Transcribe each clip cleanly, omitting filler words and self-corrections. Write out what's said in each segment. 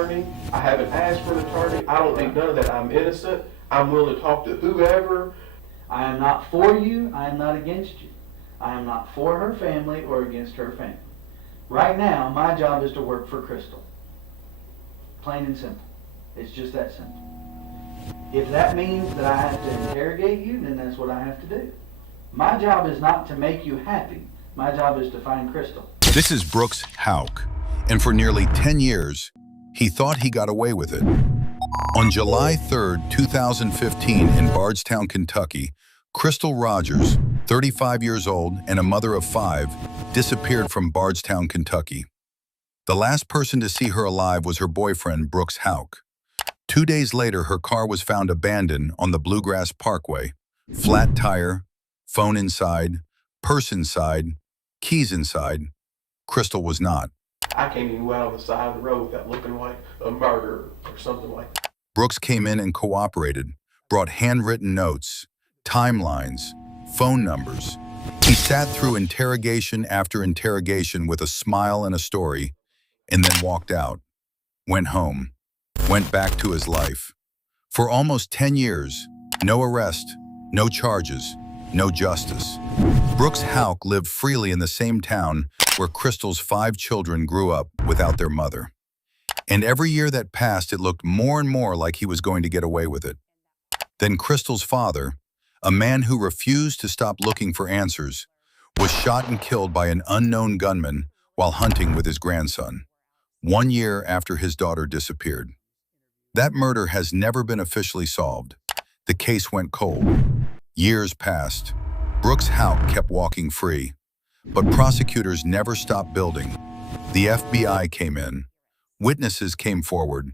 attorney. I haven't asked for an attorney. I don't need none of that. I'm innocent. I'm willing to talk to whoever. I am not for you, I am not against you. I am not for her family or against her family. Right now, my job is to work for Crystal. Plain and simple. It's just that simple. If that means that I have to interrogate you, then that's what I have to do. My job is not to make you happy. My job is to find Crystal. This is Brooks Houck, and for nearly 10 years, he thought he got away with it. On July 3rd, 2015, in Bardstown, Kentucky, Crystal Rogers, 35 years old and a mother of 5, disappeared from Bardstown, Kentucky. The last person to see her alive was her boyfriend, Brooks Houck. 2 days later, her car was found abandoned on the Bluegrass Parkway. Flat tire, phone inside, purse inside, keys inside. Crystal was not. I can't even go out on the side of the road without looking like a murderer or something like that. Brooks came in and cooperated, brought handwritten notes, timelines, phone numbers. He sat through interrogation after interrogation with a smile and a story, and then walked out, went home, went back to his life. For almost 10 years, no arrest, no charges, no justice. Brooks Houck lived freely in the same town where Crystal's 5 children grew up without their mother. And every year that passed, it looked more and more like he was going to get away with it. Then Crystal's father, a man who refused to stop looking for answers, was shot and killed by an unknown gunman while hunting with his grandson, 1 year after his daughter disappeared. That murder has never been officially solved. The case went cold. Years passed. Brooks Houck kept walking free, but prosecutors never stopped building. The FBI came in. Witnesses came forward,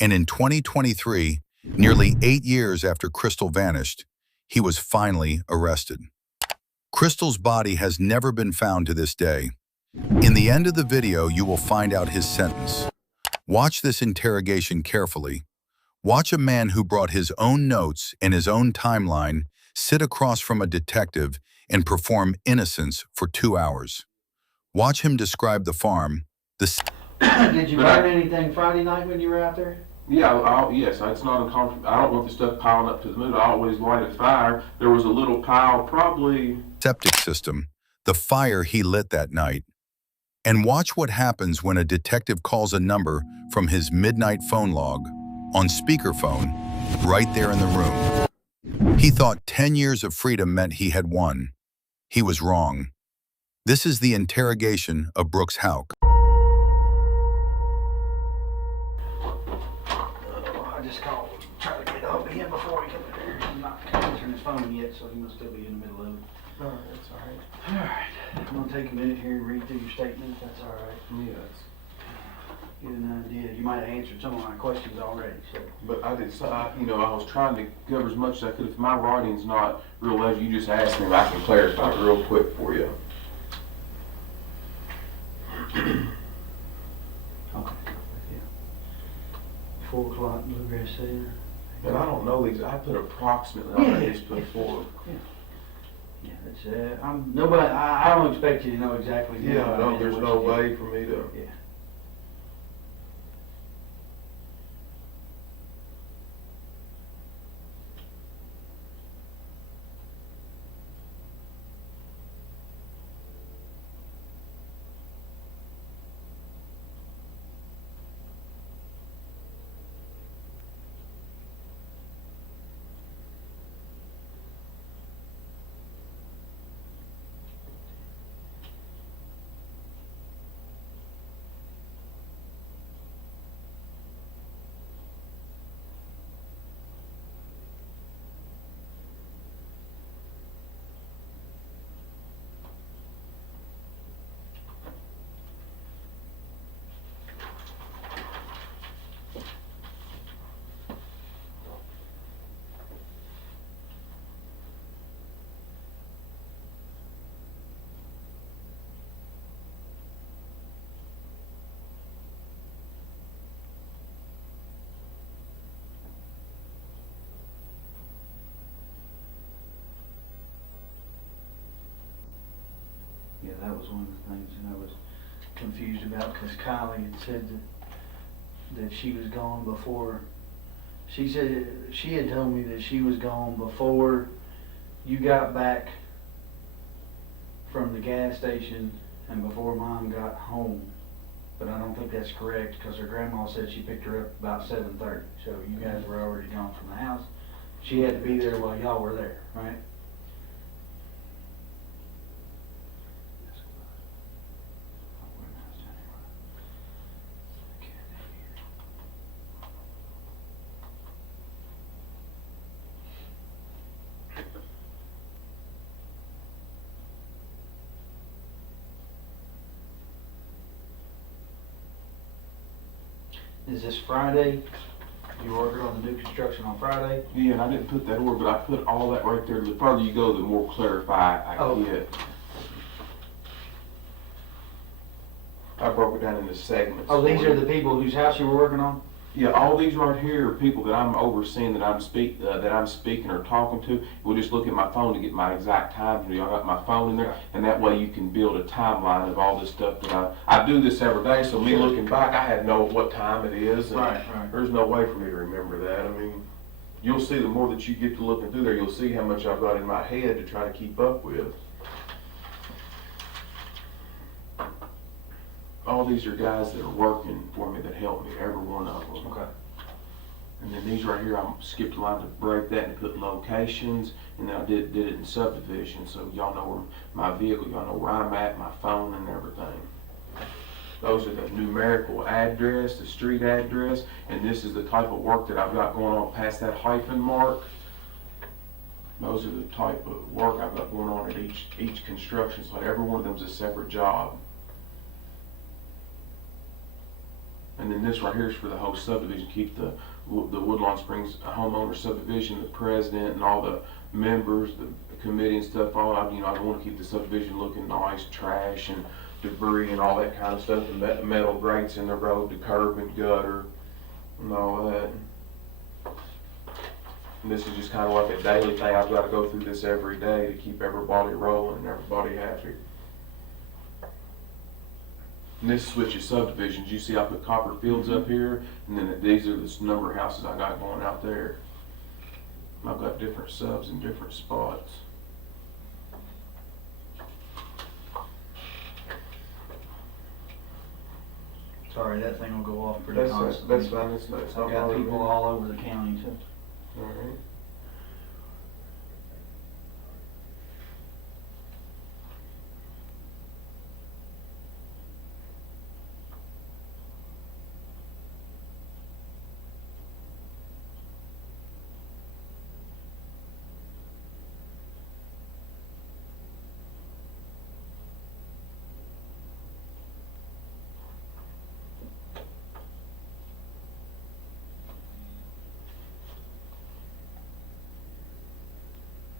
and in 2023, nearly 8 years after Crystal vanished, he was finally arrested. Crystal's body has never been found to this day. In the end of the video, you will find out his sentence. Watch this interrogation carefully. Watch a man who brought his own notes and his own timeline sit across from a detective and perform innocence for 2 hours. Watch him describe the farm, Did you burn anything Friday night when you were out there? Yeah, yes, it's not uncomfortable. I don't want the stuff piling up to the moon. I always light a fire. There was a little pile, probably... septic system, the fire he lit that night. And watch what happens when a detective calls a number from his midnight phone log on speakerphone right there in the room. He thought 10 years of freedom meant he had won. He was wrong. This is the interrogation of Brooks Houck. I just called, trying to get a hold of him before he comes here. He's not answering his phone yet, so he must still be in the middle of it. No, that's all right. All right, I'm gonna take a minute here and read through your statement, if that's all right. Yes. Get an idea. You might have answered some of my questions already, so. But I did, I was trying to cover as much as I could. If my writing's not real legible, you just ask me and I can clarify it real quick for you. Okay, yeah. 4 o'clock, Bluegrass Center. And I don't know these, I put approximately, I just put 4. Yeah, that's, I don't expect you to know exactly. Yeah, no, there's no way for me to. Yeah. Yeah, that was one of the things that I was confused about, because Kylie had said that that she was gone before. She said, she had told me that she was gone before you got back from the gas station and before Mom got home. But I don't think that's correct, because her grandma said she picked her up about 7:30. So you guys were already gone from the house. She had to be there while y'all were there, right? Is this Friday? You working on the new construction on Friday? Yeah, and I didn't put that order, but I put all that right there. The further you go, the more clarified I Oh. get. I broke it down into segments. Oh, these for are you. the people whose house you were working on? Yeah, all these right here are people that I'm overseeing, that I'm speaking or talking to. We'll just look at my phone to get my exact time. You know, I got my phone in there, and that way you can build a timeline of all this stuff that I do this every day. So me looking back, I had to know what time it is. And Right. There's no way for me to remember that. I mean, you'll see the more that you get to looking through there, you'll see how much I've got in my head to try to keep up with. All these are guys that are working for me that help me, every one of them. Okay. And then these right here, I skipped a line to break that and put locations, and then I did it in subdivision, so y'all know where my vehicle, y'all know where I'm at, my phone and everything. Those are the numerical address, the street address, and this is the type of work that I've got going on past that hyphen mark. Those are the type of work I've got going on at each construction site. Every one of them's a separate job. And then this right here is for the whole subdivision, keep the Woodlawn Springs homeowner subdivision, the president and all the members, the committee and stuff, I want to keep the subdivision looking nice, trash and debris and all that kind of stuff, the metal grates in the road, the curb and gutter and all that. And this is just kind of like a daily thing. I've got to go through this every day to keep everybody rolling and everybody happy. And this switches subdivisions. You see I put Copper Fields up here, and then these are the number of houses I got going out there. And I've got different subs in different spots. Sorry, that thing will go off pretty constantly. That's fine. It's not I've got people all over the county too. All right.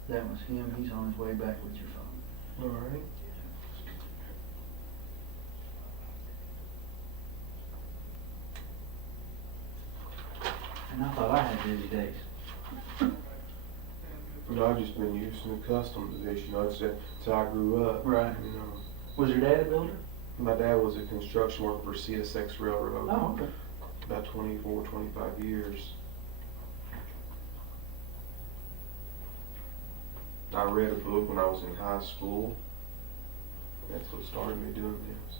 That was him. He's on his way back with your phone. All right. And I thought I had busy days. I've just been used to the custom position. That's how I grew up. Right. You know, Was your dad a builder? my dad was a construction worker for CSX Railroad. Oh, okay. About 24, 25 years. I read a book when I was in high school. That's what started me doing this.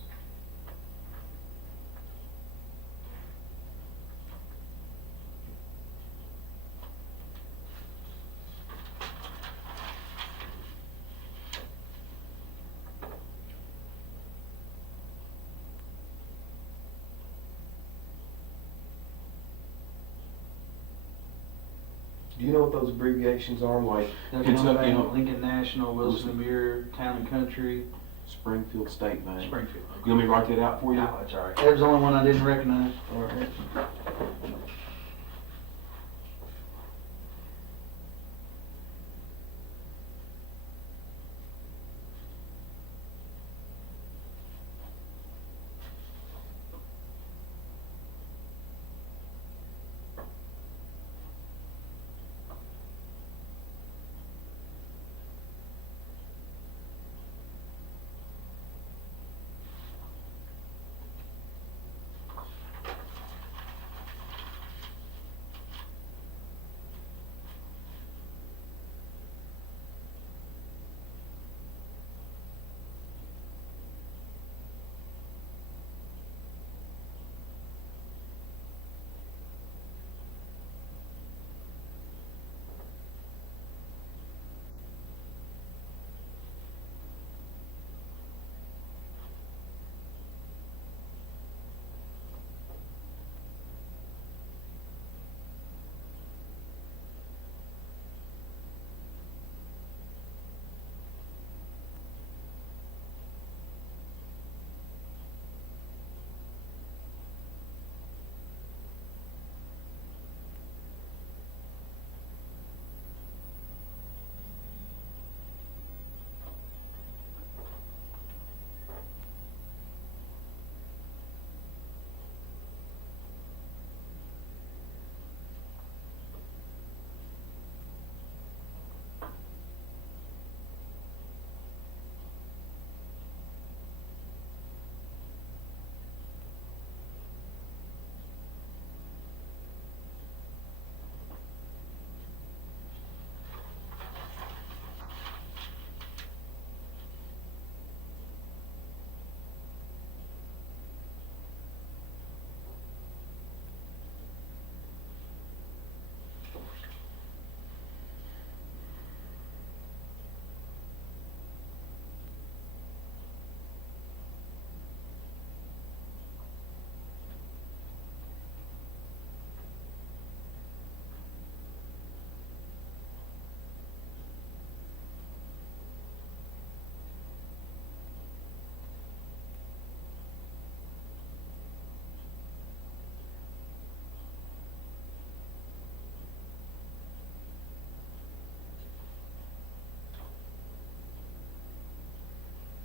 Do you know what those abbreviations are? Like Kentucky, Lincoln National, Wilson Muir, Town and Country, Springfield State Bank. Springfield. You want me to write that out for you? No, that's all right. That was the only one I didn't recognize. All right.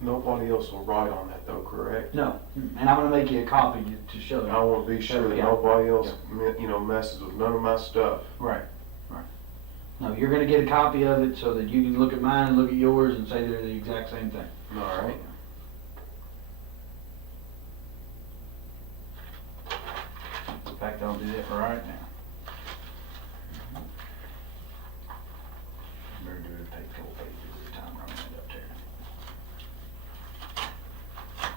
Nobody else will write on that though, correct? No, and I'm gonna make you a copy to show I you. want to be sure that Yeah. nobody else, messes with none of my stuff. Right. No, you're gonna get a copy of it so that you can look at mine and look at yours and say they're the exact same thing. All right. In fact, I'll do that right now. Better do it, take 4 pages at a time, running it up there.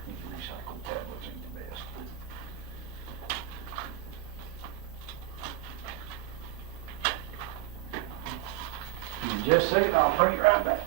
Need to recycle tablets ain't the best. In just a second, I'll bring it right back.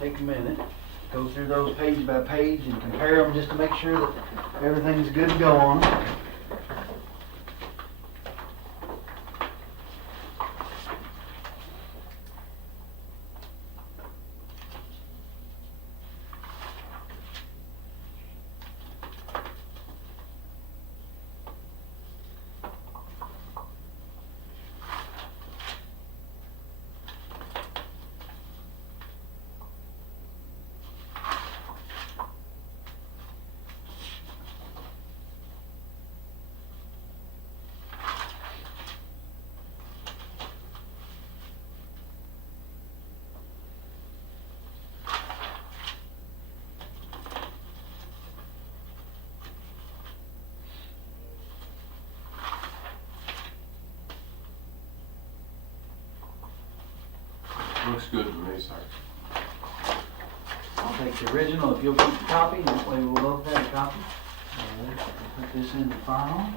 Take a minute, go through those page by page and compare them just to make sure that everything's good to go on them. Looks good to me, sir. I'll take the original if you'll keep the copy, that way we'll both have a copy. All right, I'll put this in the file.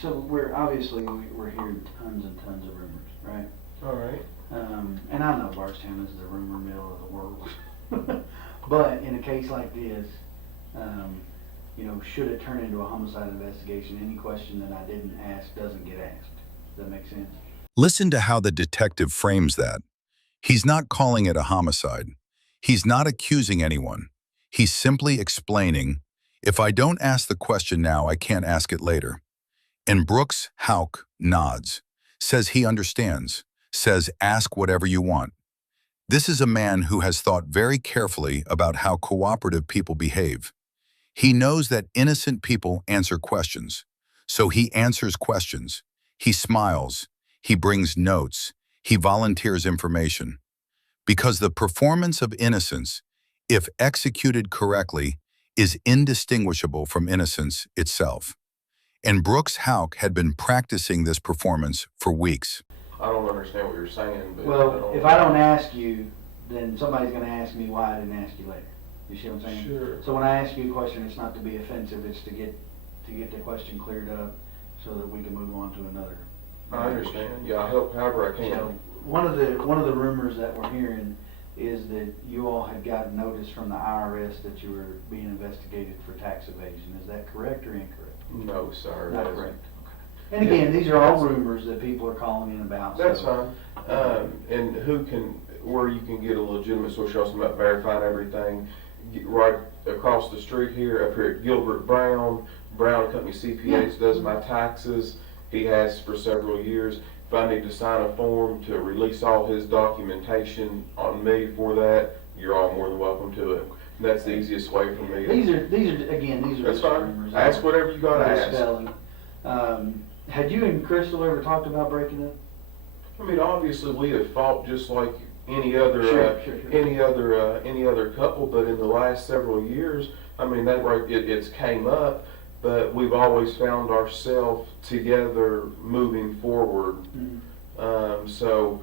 So we're obviously we're hearing tons and tons of rumors, right? All right. And I know Bardstown is the rumor mill of the world, but in a case like this, should it turn into a homicide investigation, any question that I didn't ask doesn't get asked. Does that make sense? Listen to how the detective frames that. He's not calling it a homicide. He's not accusing anyone. He's simply explaining, if I don't ask the question now, I can't ask it later. And Brooks Houck nods, says he understands, says ask whatever you want. This is a man who has thought very carefully about how cooperative people behave. He knows that innocent people answer questions, so he answers questions. He smiles. He brings notes. He volunteers information. Because the performance of innocence, if executed correctly, is indistinguishable from innocence itself. And Brooks Houck had been practicing this performance for weeks. I don't understand what you're saying, but Well, if I don't ask you, then somebody's gonna ask me why I didn't ask you later. You see what I'm saying? Sure. So when I ask you a question, it's not to be offensive, it's to get the question cleared up so that we can move on to another. I understand. Yeah, I'll help however I So, can. one of the rumors that we're hearing is that you all had gotten notice from the IRS that you were being investigated for tax evasion. Is that correct or incorrect? No, sir. Not that is- correct. And again, these are all rumors that people are calling in about. That's so- fine. And where you can get a legitimate source, you're also about verifying everything. Right across the street here, up here at Gilbert Brown Company CPAs does my taxes. He has for several years. If I need to sign a form to release all his documentation on me for that, you're all more than welcome to it. And that's the easiest way for me. These are That's just fine. rumors. Ask whatever you gotta ask. Spelling. Had you and Crystal ever talked about breaking up? I mean, obviously, we have fought just like any other Sure. any other couple, but in the last several years, I mean, it's came up, but we've always found ourselves together moving forward. So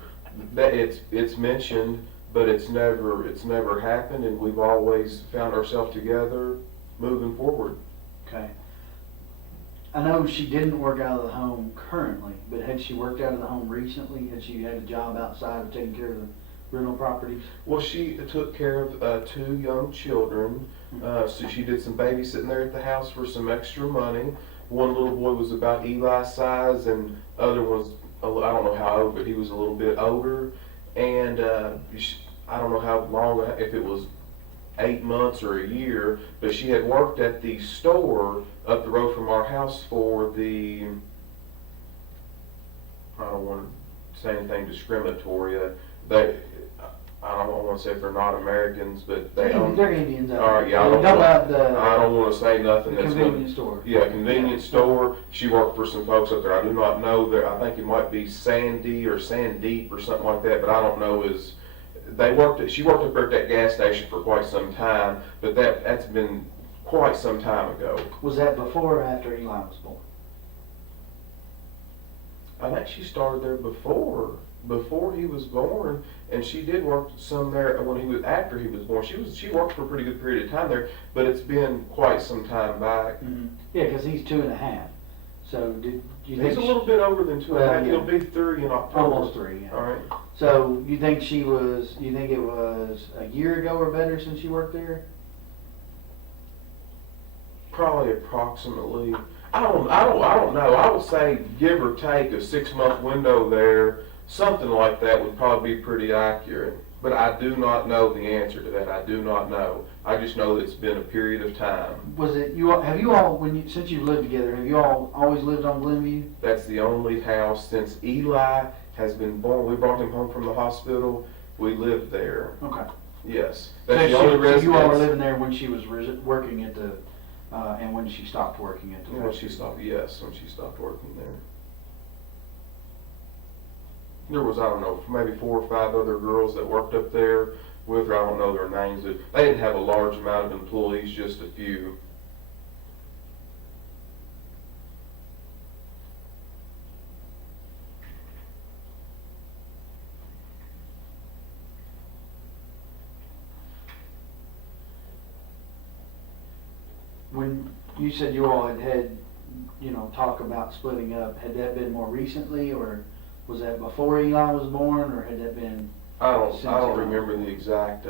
that it's mentioned, but it's never happened, and we've always found ourselves together moving forward. Okay. I know she didn't work out of the home currently, but had she worked out of the home recently? Had she had a job outside of taking care of the rental properties? Well, she took care of 2 young children, so she did some babysitting there at the house for some extra money. One little boy was about Eli's size, and other was, I don't know how old, but he was a little bit older. And I don't know how long, if it was 8 months or a year, but she had worked at the store up the road from our house for the, I don't want to say anything discriminatory, I don't want to say if they're not Americans, but they own. They're Indians. All right, yeah, I don't want to say nothing that's convenience store. Yeah, convenience store. She worked for some folks up there. I do not know that. I think it might be Sandy or Sandeep or something like that, but I don't know. She worked up there at that gas station for quite some time, but that's been quite some time ago. Was that before or after Eli was born? I think she started there before he was born, and she did work some there after he was born. She worked for a pretty good period of time there, but it's been quite some time back. Mm-hmm. Yeah, because he's 2.5. So did you think He's a little bit older than 2.5. Well, yeah. He'll be 3 in October. almost 3? Yeah. All right. So you think it was a year ago or better since you worked there? Probably approximately. I don't know. I would say give or take a 6-month window there. Something like that would probably be pretty accurate. But I do not know the answer to that. I do not know. I just know that it's been a period of time. Was it since you've lived together, have you all always lived on Glenview? That's the only house since Eli has been born. We brought him home from the hospital. We lived there. Okay. Yes. So That's the only residence. you all were living there when she was working at the, and when she stopped working at the. When she stopped working there. There was, I don't know, maybe 4 or 5 other girls that worked up there with her. I don't know their names. They didn't have a large amount of employees, just a few. When you said you all had talk about splitting up, had that been more recently, or was that before Eli was born, or had that been? I don't remember the exact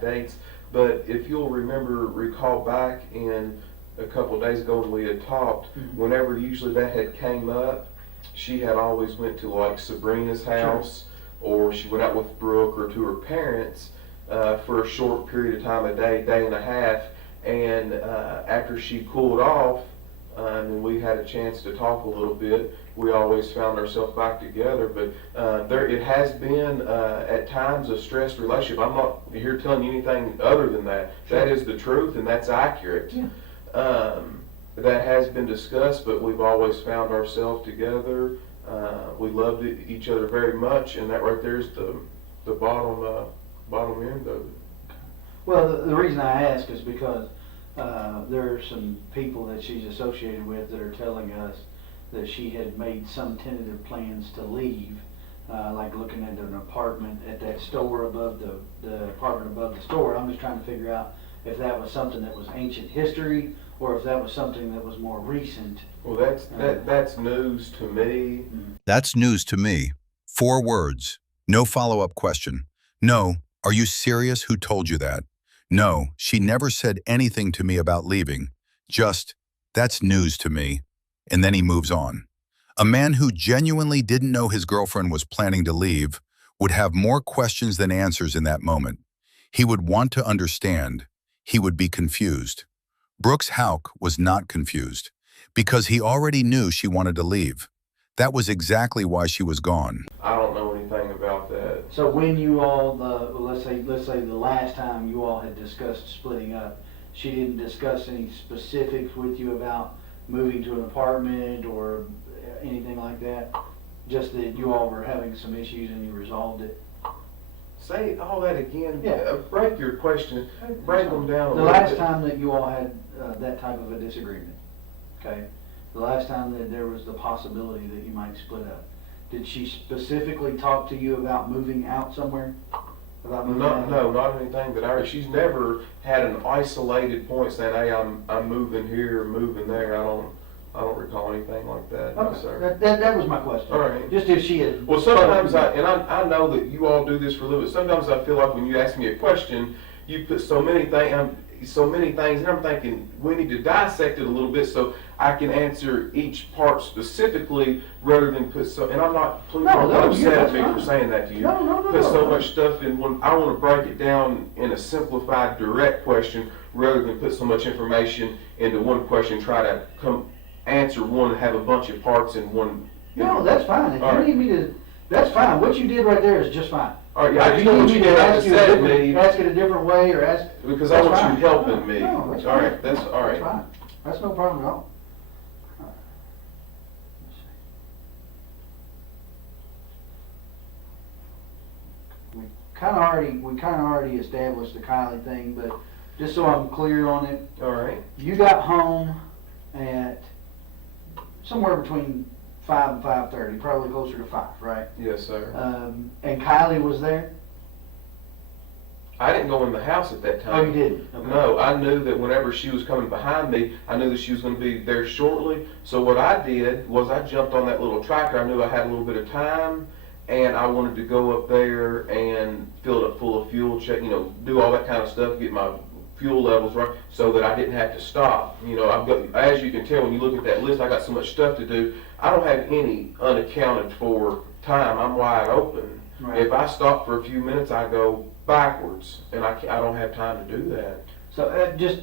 dates, but if you'll recall back in a couple of days ago when we had talked, whenever usually that had came up, she had always went to like Sabrina's house, or she went out with Brooke or to her parents for a short period of time, a day and a half, and after she cooled off, and we had a chance to talk a little bit, we always found ourselves back together. But it has been at times a stressed relationship. I'm not here telling you anything other than that. Sure. That is the truth, and that's accurate. Yeah. That has been discussed, but we've always found ourselves together We loved each other very much, and that right there is the bottom end of it. Well, the reason I ask is because there are some people that she's associated with that are telling us that she had made some tentative plans to leave, like looking at an apartment at that store above the apartment above the store. I'm just trying to figure out if that was something that was ancient history or if that was something that was more recent. Well, that's news to me. That's news to me. 4 words. No follow-up question. No, are you serious? Who told you that? No, she never said anything to me about leaving. Just, that's news to me. And then he moves on. A man who genuinely didn't know his girlfriend was planning to leave would have more questions than answers in that moment. He would want to understand. He would be confused. Brooks Houck was not confused because he already knew she wanted to leave. That was exactly why she was gone. I don't know anything about that. So when you all, let's say the last time you all had discussed splitting up, she didn't discuss any specifics with you about moving to an apartment or anything like that? Just that you all were having some issues and you resolved it? Say all that again. Yeah. Break your question. Break them down a The little last bit. time that you all had that type of a disagreement, okay? The last time that there was the possibility that you might split up, did she specifically talk to you about moving out somewhere? About moving out? No, not anything that I. She's never had an isolated point saying, "Hey, I'm moving here, moving there." I don't recall anything like that. No, Okay, sir. that was my question. All right. Just if she had. Well, sometimes I know that you all do this for a living. Sometimes I feel like when you ask me a question, you put so many things, and I'm thinking we need to dissect it a little bit so I can answer each part specifically rather than put so. And I'm not. Please No, don't no, get upset at me for saying that to you. No. Put so much stuff in when I want to break it down in a simplified, direct question rather than put so much information into one question. Try to answer one and have a bunch of parts in one. No, that's fine. If All you right. need me to, that's fine. What you did right there is just fine. All right, yeah, I If just you don't want need you me to to have ask to you a say to different, me, ask it a different way or ask. because I that's want fine. you helping me. No, that's All fine. right, that's all right. That's fine. That's no problem at all. All right. Let's see. We kind of already established the Kylie thing, but just so I'm clear on it, All right. you got home at somewhere between 5 and 5:30, probably closer to 5, right? Yes, sir. And Kylie was there? I didn't go in the house at that Oh, time. you didn't? Okay. No, I knew that whenever she was coming behind me, I knew that she was going to be there shortly. So what I did was I jumped on that little tractor. I knew I had a little bit of time, and I wanted to go up there and fill it up full of fuel, check, do all that kind of stuff, get my fuel levels right, so that I didn't have to stop. I've got, as you can tell when you look at that list, I got so much stuff to do. I don't have any unaccounted for time. I'm wide open. Right. If I stop for a few minutes, I go backwards, and I don't have time to do that. So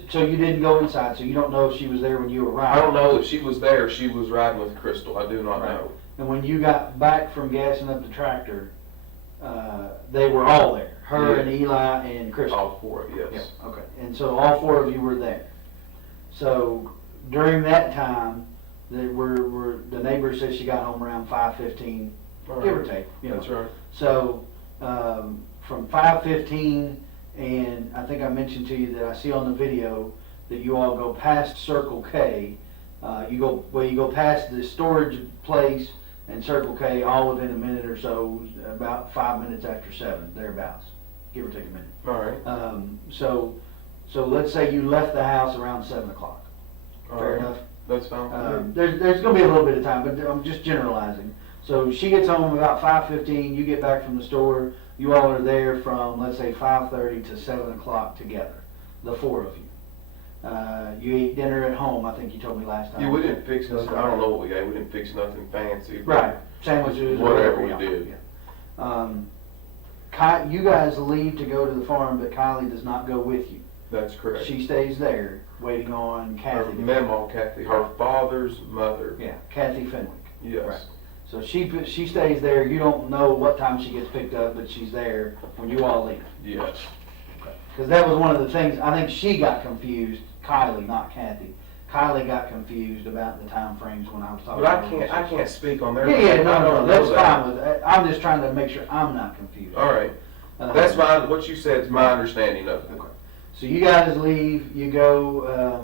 so you didn't go inside, so you don't know if she was there when you arrived? I don't know if she was there. She was riding with Crystal. I do not Right. know. And when you got back from gassing up the tractor, they were all there, her Yeah. and Eli and Crystal? All for it, yes. Yeah, okay. And so all 4 of you were there. So during that time, the neighbor says she got home around 5:15, All give or right. take. That's right. So from 5:15, and I think I mentioned to you that I see on the video that you all go past Circle K. You go past the storage place and Circle K all within a minute or so, about 5 minutes after 7, thereabouts, give or take a minute. All right. So let's say you left the house around 7 o'clock. All Fair right. enough. That's fine. There's going to be a little bit of time, but I'm just generalizing. So she gets home about 5:15. You get back from the store. You all are there from, let's say, 5:30 to 7 o'clock together, the 4 of you. You ate dinner at home. I think you told me last time. Yeah, we didn't fix nothing. I don't know what we ate. We didn't fix nothing fancy. Right, sandwiches. or Whatever we yeah, did. yeah. You guys leave to go to the farm, but Kylie does not go with you. That's correct. She stays there waiting on Her Kathy. Mamaw Kathy, her father's mother. Yeah, Kathy Fenwick. Yes. Right. So she stays there. You don't know what time she gets picked up, but she's there when you all leave. Yes. Because that was one of the things, I think she got confused, Kylie, not Kathy, Kylie got confused about the time frames when I was talking. But about I can't speak on their. Yeah, I no, don't know that's that. fine with that. I'm just trying to make sure I'm not confused. All right, that's what you said is my understanding of it. Okay. So you guys leave, you go,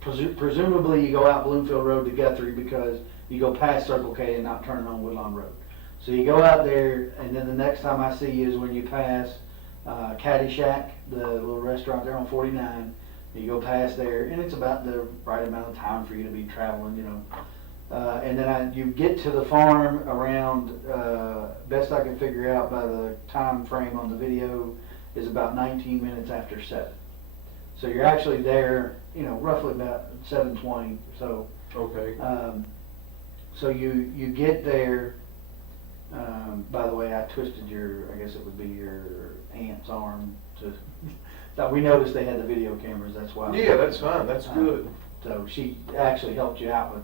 presumably you go out Bloomfield Road to Guthrie because you go past Circle K and not turning on Woodlawn Road. So you go out there, and then the next time I see you is when you pass Caddy Shack, the little restaurant there on 49. You go past there, and it's about the right amount of time for you to be traveling, you know. And then you get to the farm around, best I can figure out by the time frame on the video, is about 19 minutes after 7. So you're actually there, you know, roughly about 7:20 or so. Okay. So you get there. By the way, I twisted I guess it would be your aunt's arm to. So we noticed they had the video cameras. That's why. Yeah, that's fine. That's good. So she actually helped you out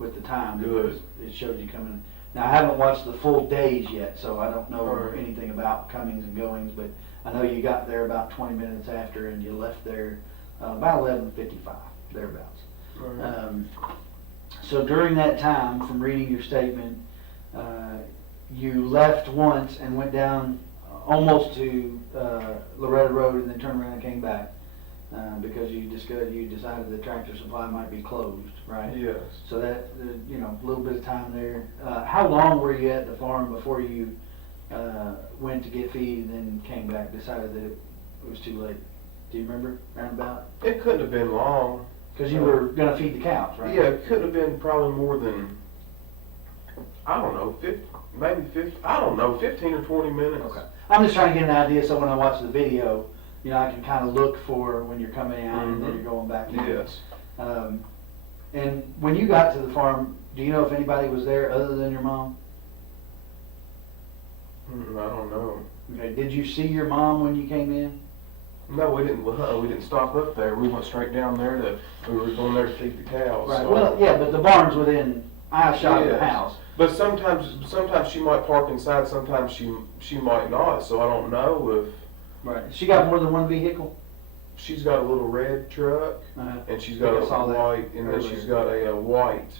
with the time. Good. It showed you coming. Now I haven't watched the full days yet, so I don't know All right. anything about comings and goings. But I know you got there about 20 minutes after, and you left there about 11:55 thereabouts. All right. So during that time, from reading your statement, you left once and went down almost to Loretta Road and then turned around and came back because you decided the Tractor Supply might be closed, right? Yes. So that, you know, a little bit of time there. How long were you at the farm before you went to get feed and then came back, decided that it was too late? Do you remember, roundabout? It couldn't have been long. Because you were going to feed the cows, right? Yeah, it could have been probably more than, I don't know, 15 or 20 minutes. Okay. I'm just trying to get an idea so when I watch the video, you know, I can kind of look for when you're coming out and then you're going back in. Yes. And when you got to the farm, do you know if anybody was there other than your mom? I don't know. Okay. Did you see your mom when you came in? No, we didn't. We didn't stop up there. We went straight down there we were going there to feed the cows. Right. So. Well, yeah, but the barn's within eyeshot of the Yes. house. But sometimes she might park inside. Sometimes she might not. So I don't know if Right. She got more than one vehicle? she's got a little red truck Uh-huh. and she's got I saw a that white, and then earlier. she's got a white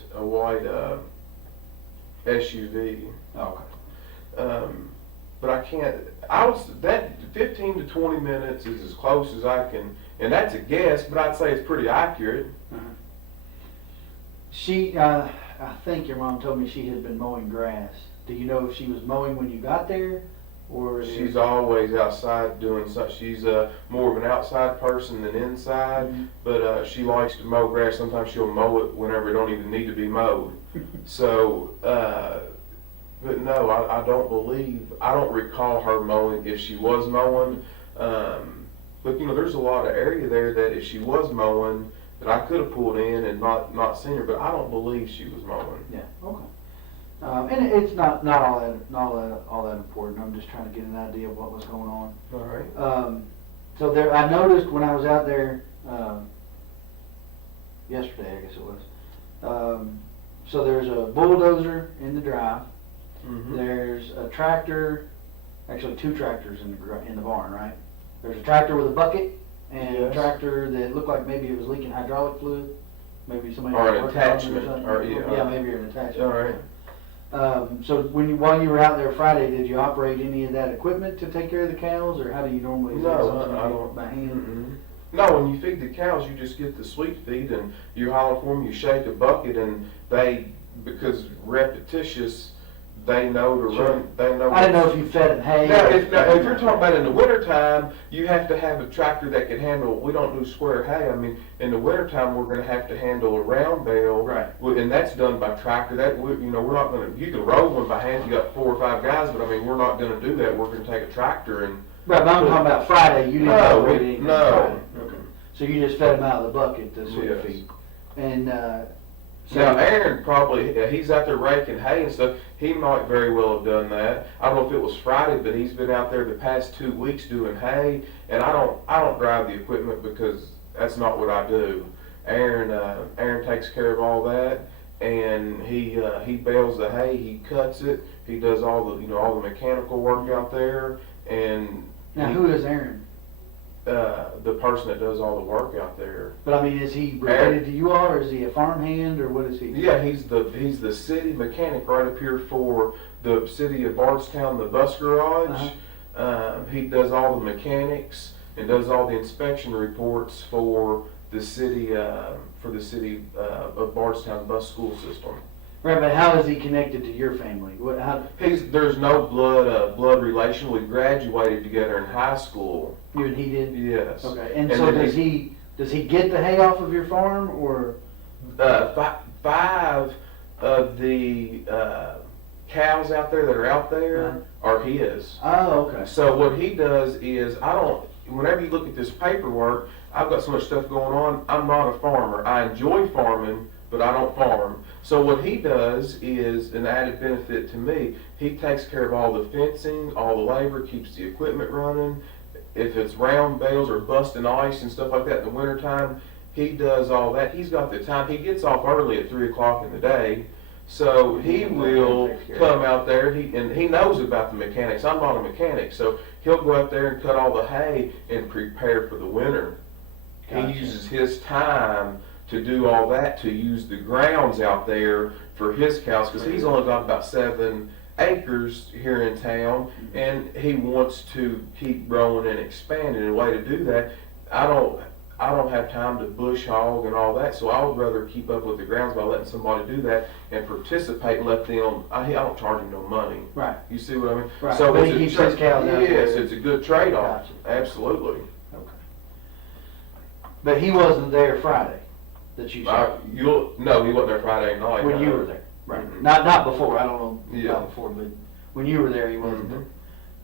SUV. Oh, okay. But I can't. That 15 to 20 minutes is as close as I can, and that's a guess. But I'd say it's pretty accurate. Uh-huh. I think your mom told me she had been mowing grass. Do you know if she was mowing when you got there, or She's always outside doing something. She's more of an outside person than inside, Mhm. but she likes to mow grass. Sometimes she'll mow it whenever it don't even need to be mowed. So, but no, I don't recall her mowing if she was mowing. But you know, there's a lot of area there that if she was mowing, that I could have pulled in and not seen her, but I don't believe she was mowing. Yeah. Okay. And it's not all that important. I'm just trying to get an idea of what was going on. All right. So there, I noticed when I was out there yesterday, I guess it was. So there's a bulldozer in the drive. Mm-hmm. There's a tractor, actually two tractors in the barn, right? There's a tractor with a bucket and a Yes. tractor that looked like maybe it was leaking hydraulic fluid. Maybe somebody Or was an working on it attachment, something. or, yeah. Yeah, maybe an attachment. All right. So while you were out there Friday, did you operate any of that equipment to take care of the cows, or how do you normally? Is that No, something I you do don't. by hand? No, when you feed the cows, you just get the sweet feed and you holler for them, you shake a bucket, and because repetitious, they know to Sure. run, they know. I didn't know if you fed them hay. Now, or- if you're talking about in the wintertime, you have to have a tractor that can handle, we don't do square hay. I mean, in the wintertime, we're gonna have to handle a round bale. Right. And that's done by tractor. We're not gonna, you can roll one by hand, you got 4 or 5 guys, but I mean, we're not gonna do that. We're gonna take a tractor and. Right, but I'm talking about Friday, you didn't No, operate anything no. Friday. Okay. So you just fed them out of the bucket, the sweet Yes. feed. And, so. Now, Aaron probably, he's out there raking hay and stuff, he might very well have done that. I don't know if it was Friday, but he's been out there the past 2 weeks doing hay, and I don't drive the equipment because that's not what I do. Aaron takes care of all that, and he bales the hay, he cuts it, he does all the mechanical work out there, and. Now, who is Aaron? the person that does all the work out there. But I mean, is he related to you all, or is he a farmhand, or what is he? Yeah, he's the city mechanic right up here for the city of Bardstown, the bus garage. He does all the mechanics and does all the inspection reports for the city of Bardstown bus school system. Right, but how is he connected to your family? There's no blood relation. We graduated together in high school. You and he did? Yes. Okay, and And so then does he get the hay off of your farm, or? Five of the cows out there that are out there are his. Oh, okay. So what he does is, whenever you look at this paperwork, I've got so much stuff going on. I'm not a farmer. I enjoy farming, but I don't farm. So what he does is an added benefit to me. He takes care of all the fencing, all the labor, keeps the equipment running. If it's round bales or busting ice and stuff like that in the wintertime, he does all that. He's got the time. He gets off early at 3 o'clock in the day. So he will come out there, and he knows about the mechanics. I'm not a mechanic, so he'll go out there and cut all the hay and prepare for the winter. Gotcha. He uses his time to do all that, to use the grounds out there for his cows, because he's only got about 7 acres here in town, and he wants to keep growing and expanding. And a way to do that, I don't have time to bush hog and all that, so I would rather keep up with the grounds by letting somebody do that and participate and let them. I don't charge him no money. Right. You see what I mean? Right. So But it's he a keeps his cows out there. Yes, it's a good trade-off. Gotcha. Absolutely. Okay. But he wasn't there Friday, that you saw? No, he wasn't there Friday night. When no. you were there? Right. Mhm. Not before, I don't know Yeah. about before, but when you were there, he wasn't Mhm.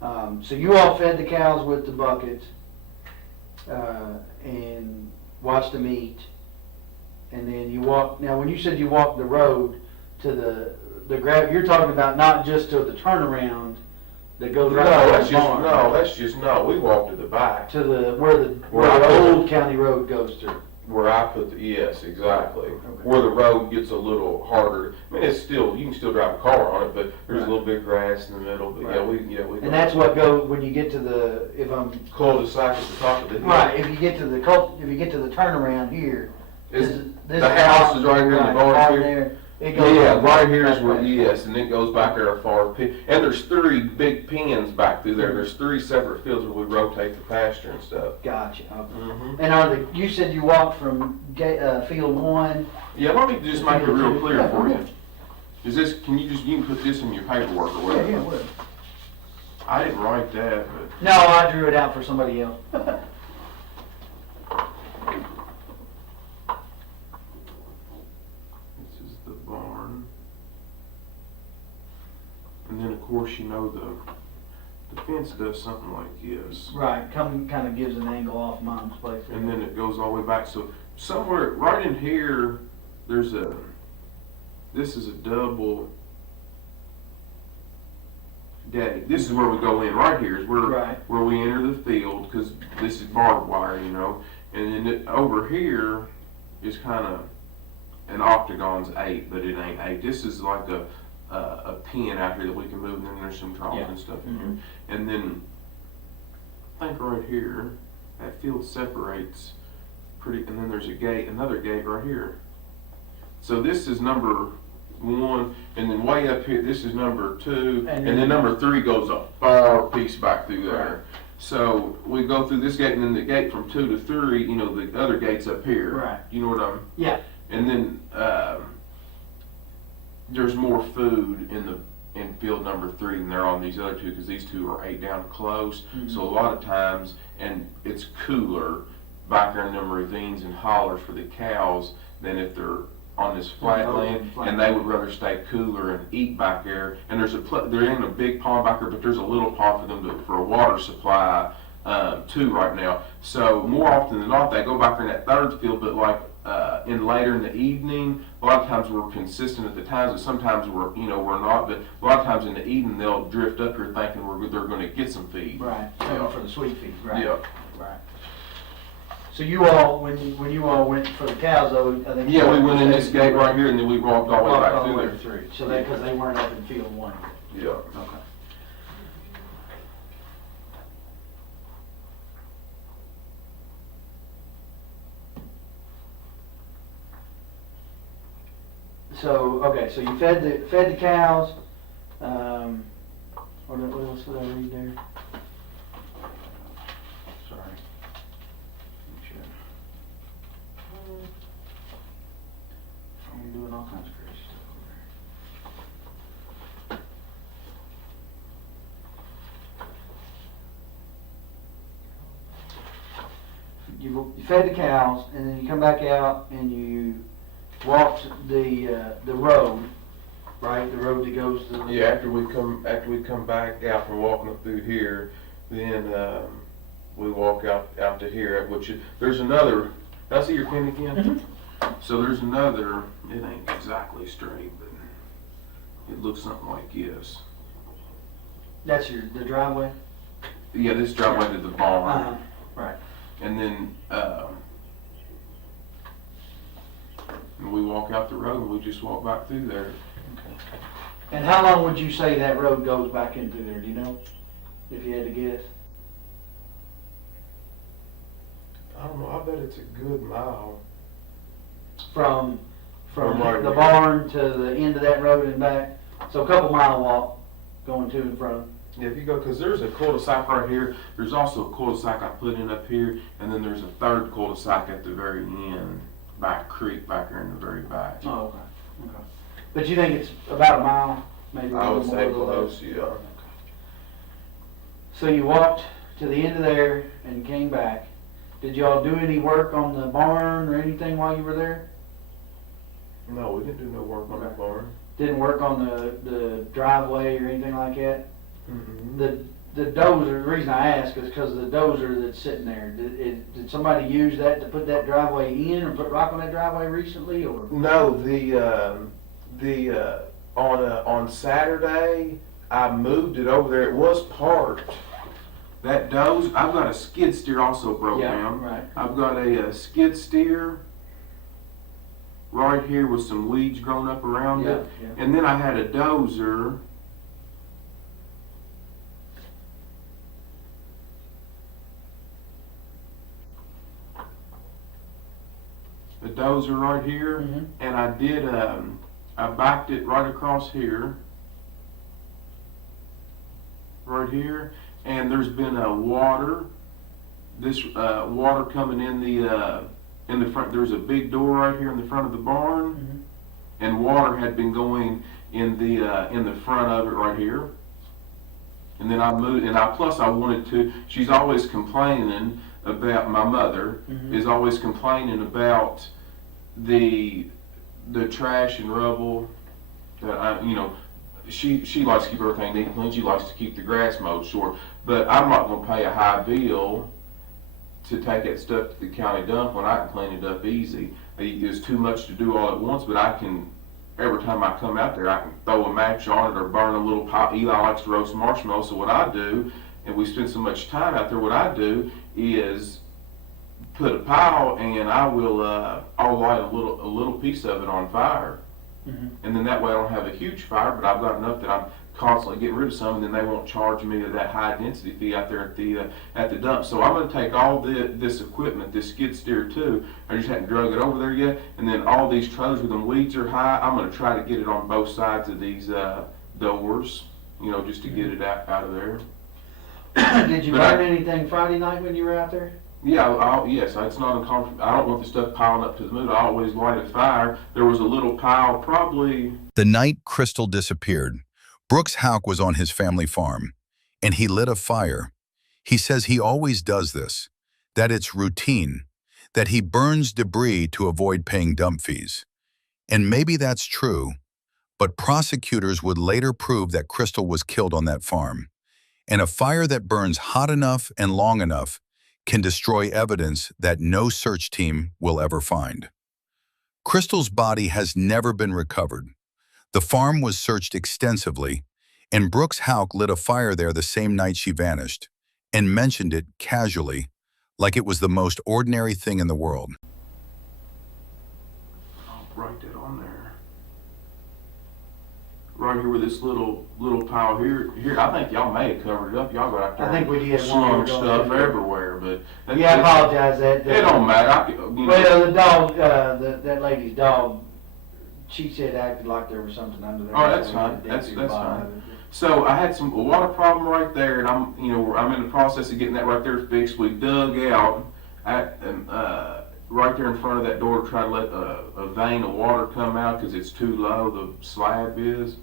there. So you all fed the cows with the bucket, and watched them eat, and then you walked. Now, when you said you walked the road to the grab, you're talking about not just to the turnaround that goes right by the barn. We walked to the back To where the Where old county road goes through. where I put yes, exactly. Okay. Where the road gets a little harder. I mean, you can still drive a car on it, but there's Right. a little bit of grass in the middle. But Right. we. And that's what when you get to if I'm cul-de-sac at the top of the hill. right, if you get to the turnaround here, Is this the house is right here in the barn out here? there, it goes Yeah, back right here is back where, there. yes, and it goes back there a far, and there's 3 big pens back through there. There's 3 separate fields where we rotate the pasture and stuff. Gotcha. Okay. Mm-hmm. And you said you walked from field 1. Yeah, let me just make it real clear Yeah, for you. yeah. You can put this in your paperwork or whatever. Yeah, whatever. I didn't write that, but. No, I drew it out for somebody else. This is the barn. And then, of course, the fence does something like this. Right, kind of gives an angle off Mom's place. And then it goes all the way back. So somewhere right in here, this is a double gate. This is where we go in. Right here is where we enter the field, because this is barbed wire, And then over here is kind of an octagon's 8, but it ain't 8. This is like a pen out here that we can move, and then there's some troughs and stuff in here. And then I think right here, that field separates and then there's another gate right here. So this is number 1, and then way up here, this is number 2, and then number 3 goes a far piece back through there. Right. So we go through this gate, and then the gate from 2 to 3, the other gate's up here. Right. You know what I'm? Yeah. And then there's more food in field number 3 than there are on these other 2, because these 2 are 8 down close. Mm-hmm. So a lot of times, and it's cooler back there in them ravines and hollers for the cows than if they're on this flat land, and they would rather stay cooler and eat back there. And there ain't a big pond back there, but there's a little pond for them for a water supply too right now. So more often than not, they go back there in that 3rd field, but like later in the evening, a lot of times we're consistent at the times, but sometimes we're not. But a lot of times in the evening, they'll drift up here thinking they're going to get some feed. Right. For the sweet feed. Right. Yeah. Right. So you all, when you all went for the cows, though, I think. Yeah, we went in this gate right here, and then we walked all the way back through there. So because they weren't up in field 1. Yeah. Okay. so, okay, so you fed the cows, what else did I read there? Sorry. I'm doing all kinds of crazy stuff over there. You fed the cows, and then you come back out and you walked the road, right? The road that goes to the... Yeah, after we come back out from walking up through here, then we walk out to here, there's another. Can I see your pin again? Mhm. So there's another. It ain't exactly straight, but it looks something like this. That's the driveway? Yeah, this driveway to the barn, Right. and then we walk out the road and we just walk back through there. And how long would you say that road goes back into there, do you know? If you had to guess? I don't know. I bet it's a good mile. From right the here. barn to the end of that road and back? So a couple mile walk going to and from. Yeah, if you go, because there's a cul-de-sac right here. There's also a cul-de-sac I put in up here, and then there's a third cul-de-sac at the very end, by a creek back here in the very back. Oh, okay. Okay. But you think it's about a mile, maybe a I little would more, say a little close, less? yeah. So you walked to the end of there and came back. Did y'all do any work on the barn or anything while you were there? No, we didn't do no work on that barn. Didn't work on the driveway or anything like that? Mm-hmm. The dozer, the reason I ask is because the dozer that's sitting there, did somebody use that to put that driveway in or put rock on that driveway recently, or? No, on Saturday, I moved it over there. It was parked. That dozer, I've got a skid steer also broke down. Right. I've got a skid steer right here with some weeds growing up around it. Yeah. And then I had a dozer. A dozer right here. Mhm. And I did, I backed it right across here. Right here. And there's been water coming in the front. There's a big door right here in the front of the barn. Mhm. And water had been going in the front of it right here. And then I moved, and plus I wanted to. She's always complaining about, my mother Mhm. is always complaining about the trash and rubble that she likes to keep everything neat and clean. She likes to keep the grass mowed short, but I'm not going to pay a high bill to take that stuff to the county dump when I can clean it up easy. It's too much to do all at once, but I can, every time I come out there, I can throw a match on it or burn a little pile. Eli likes to roast marshmallows, so what I do, and we spend so much time out there, what I do is put a pile and I'll light a little piece of it on fire. Mhm. And then that way I don't have a huge fire, but I've got enough that I'm constantly getting rid of some, and then they won't charge me that high density fee out there at the dump. So I'm going to take all this equipment, this skid steer too. I just haven't drug it over there yet, and then all these trailers where the weeds are high, I'm going to try to get it on both sides of these doors, just to get it out of there. Did you But burn anything Friday night when you were out there? Yeah, yes, it's not uncomfortable. I don't want the stuff piling up to the moon. I always light a fire. There was a little pile, probably. The night Crystal disappeared, Brooks Houck was on his family farm, and he lit a fire. He says he always does this, that it's routine, that he burns debris to avoid paying dump fees. And maybe that's true, but prosecutors would later prove that Crystal was killed on that farm. And a fire that burns hot enough and long enough can destroy evidence that no search team will ever find. Crystal's body has never been recovered. The farm was searched extensively, and Brooks Houck lit a fire there the same night she vanished, and mentioned it casually, like it was the most ordinary thing in the world. I'll write that on there. Right here with this little pile here. I think y'all may have covered it up. Y'all got out there. I think we did. Slung stuff everywhere, but Yeah, I apologize. It don't matter. Well, the dog, that lady's dog she said acted like there was something under there. Oh, that's So fine. we did That's dig to the bottom fine. of it. So I had a water problem right there, and I'm in the process of getting that right there fixed. We dug out right there in front of that door to try to let a vein of water come out because it's too low. The slab is.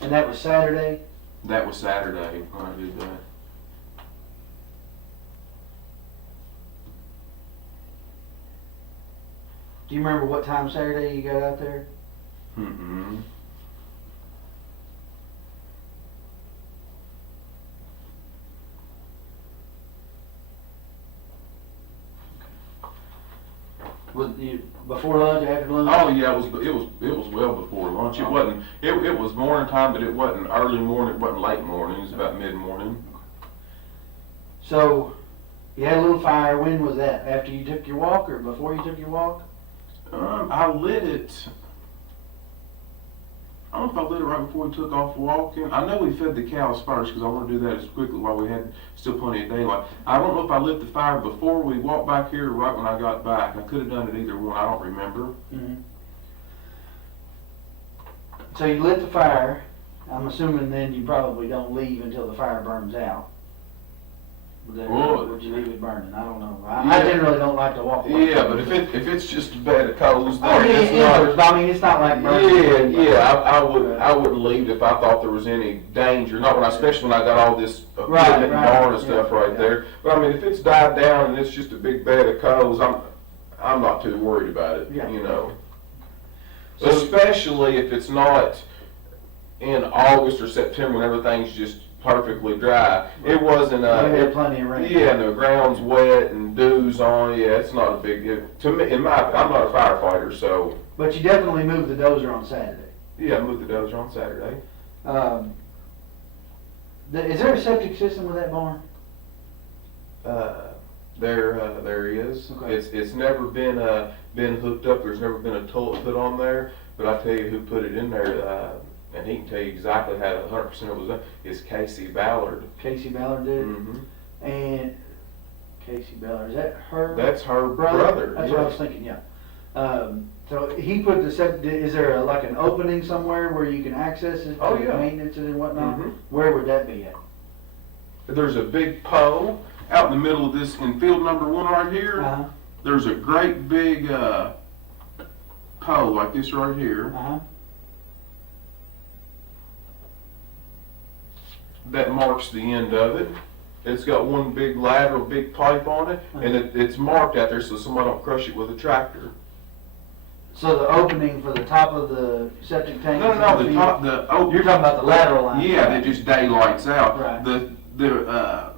And that was Saturday? That was Saturday when I did that. Do you remember what time Saturday you got out there? Mm-hmm. Was you before lunch, after lunch? Oh yeah, it was well before lunch. It wasn't. It was morning time, but it wasn't early morning. It wasn't late morning. It was about mid morning. So, you had a little fire. When was that? After you took your walk or before you took your walk? I lit it. I don't know if I lit it right before we took off walking. I know we fed the cows first because I want to do that as quickly while we had still plenty of daylight. I don't know if I lit the fire before we walked back here or right when I got back. I could have done it either one. I don't remember. Mm-hmm. So you lit the fire. I'm assuming then you probably don't leave until the fire burns out. Would you leave it burning? I don't know. I generally don't like to walk away. Yeah, but if it's just a bed of coals there, Oh, yeah, it's yeah, not. but I mean, it's not like burning. I wouldn't leave if I thought there was any danger. Not when especially when I got all this equipment and barn and stuff right there. But I mean, if it's died down and it's just a big bed of coals, I'm not too worried about it. Yeah. You know, so, especially if it's not in August or September when everything's just perfectly dry. It wasn't. We had plenty of rain. Yeah, and the ground's wet and dew's on. Yeah, it's not a big. To me, I'm not a firefighter, so. But you definitely moved the dozer on Saturday. Yeah, I moved the dozer on Saturday. Is there a septic system with that barn? There is. Okay. It's never been hooked up. There's never been a toilet put on there. But I tell you who put it in there, and he can tell you exactly how 100% it was done. Is Casey Ballard. Casey Ballard did. Mm-hmm. And Casey Ballard, is that her? That's her brother. That's what I was thinking. Yeah. So he put the septic. Is there like an opening somewhere where you can access it? Oh, for yeah. Maintenance it and whatnot. Mhm. Where would that be at? There's a big pole out in the middle of this in field number 1 right here. Uh-huh. There's a great big pole like this right here Uh-huh. that marks the end of it. It's got one big lateral, big pipe on it, and it's marked out there so somebody don't crush it with a tractor. So the opening for the top of the septic tank? No, is no, in the field? top, You're talking about the lateral line? Yeah, that just daylights out. Right.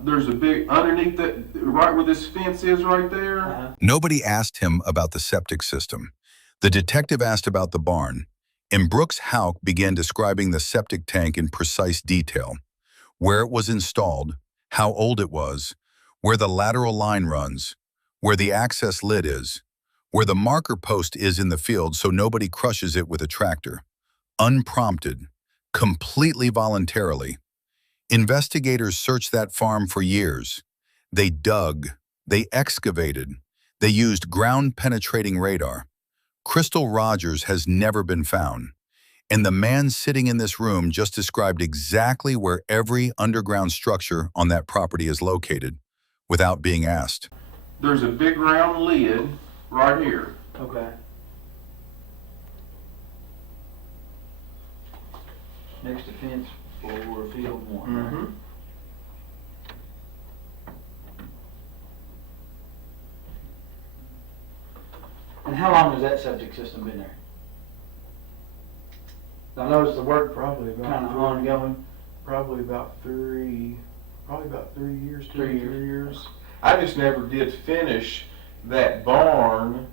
There's a big underneath that, right where this fence is right there. Uh-huh. Nobody asked him about the septic system. The detective asked about the barn, and Brooks Houck began describing the septic tank in precise detail. Where it was installed, how old it was, where the lateral line runs, where the access lid is, where the marker post is in the field so nobody crushes it with a tractor. Unprompted, completely voluntarily. Investigators searched that farm for years. They dug, they excavated, they used ground-penetrating radar. Crystal Rogers has never been found. And the man sitting in this room just described exactly where every underground structure on that property is located, without being asked. There's a big round lid right here. Okay. Next to fence for field 1, right? Mm-hmm. And how long has that septic system been there? I noticed the work Probably about kind of ongoing. Probably about 3 years, 3 years. 3 years. I just never did finish that barn,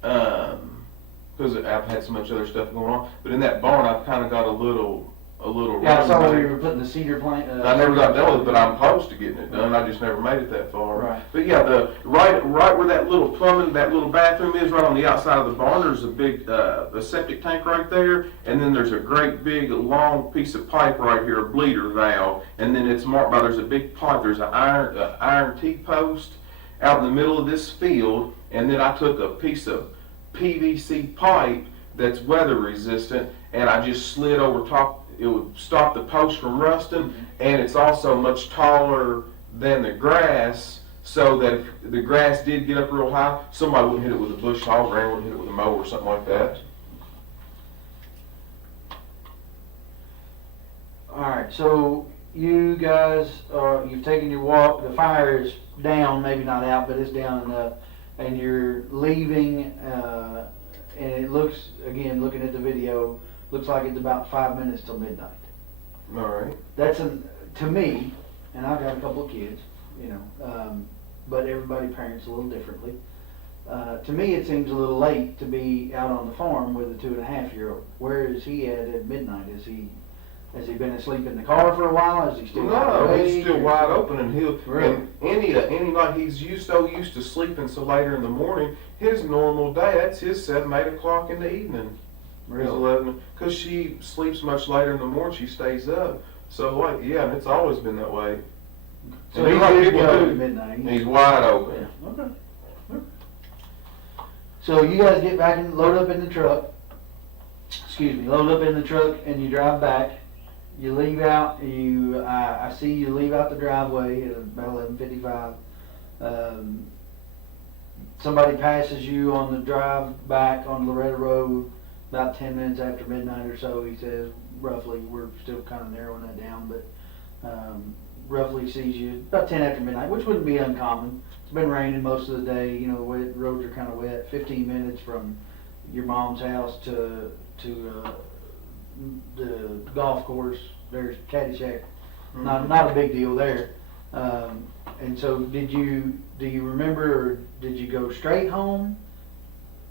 because I've had so much other stuff going on. But in that barn, I've kind of got a little. Yeah, I saw room where there. you were putting the cedar plank. I never got done with it, but I'm close to getting it done. I just never made it that far. Right. But yeah, the right where that little plumbing, that little bathroom is, right on the outside of the barn, there's a big a septic tank right there, and then there's a great big long piece of pipe right here, a bleeder valve, and then it's marked by there's a big pipe. There's an iron T-post out in the middle of this field, and then I took a piece of PVC pipe that's weather resistant, and I just slid over top. It would stop the post from rusting, and it's also much taller than the grass, so that if the grass did get up real high, somebody wouldn't hit it with a bush hog, or wouldn't hit it with a mower or something like that. All right, so you guys, you've taken your walk. The fire is down, maybe not out, but it's down enough, and you're leaving. And it looks, again, looking at the video, looks like it's about 5 minutes till midnight. All right. That's to me, and I've got a couple of kids, you know, but everybody parents a little differently. To me, it seems a little late to be out on the farm with a 2.5-year-old. Where is he at midnight? Has he been asleep in the car for a while? Is he still He's still wide open, and he'll. Really? And any night he's so used to sleeping so later in the morning. His normal day, that's his 7, 8 o'clock in the evening. Really? 11, because she sleeps much later in the morning. She stays up. So like, yeah, and it's always been that way. So And he's like good to people go do, at midnight. He's wide open. Yeah. Okay. So you guys get back and load up in the truck. Excuse me, load up in the truck, and you drive back. You leave out. I see you leave out the driveway at about 11:55. Somebody passes you on the drive back on Loretta Road about 10 minutes after midnight or so. He says, roughly. We're still kind of narrowing that down, but roughly sees you about 10 after midnight, which wouldn't be uncommon. It's been raining most of the day. You know, the roads are kind of wet. 15 minutes from your mom's house to the golf course. There's Caddyshack. Not a big deal there. And so do you remember, or did you go straight home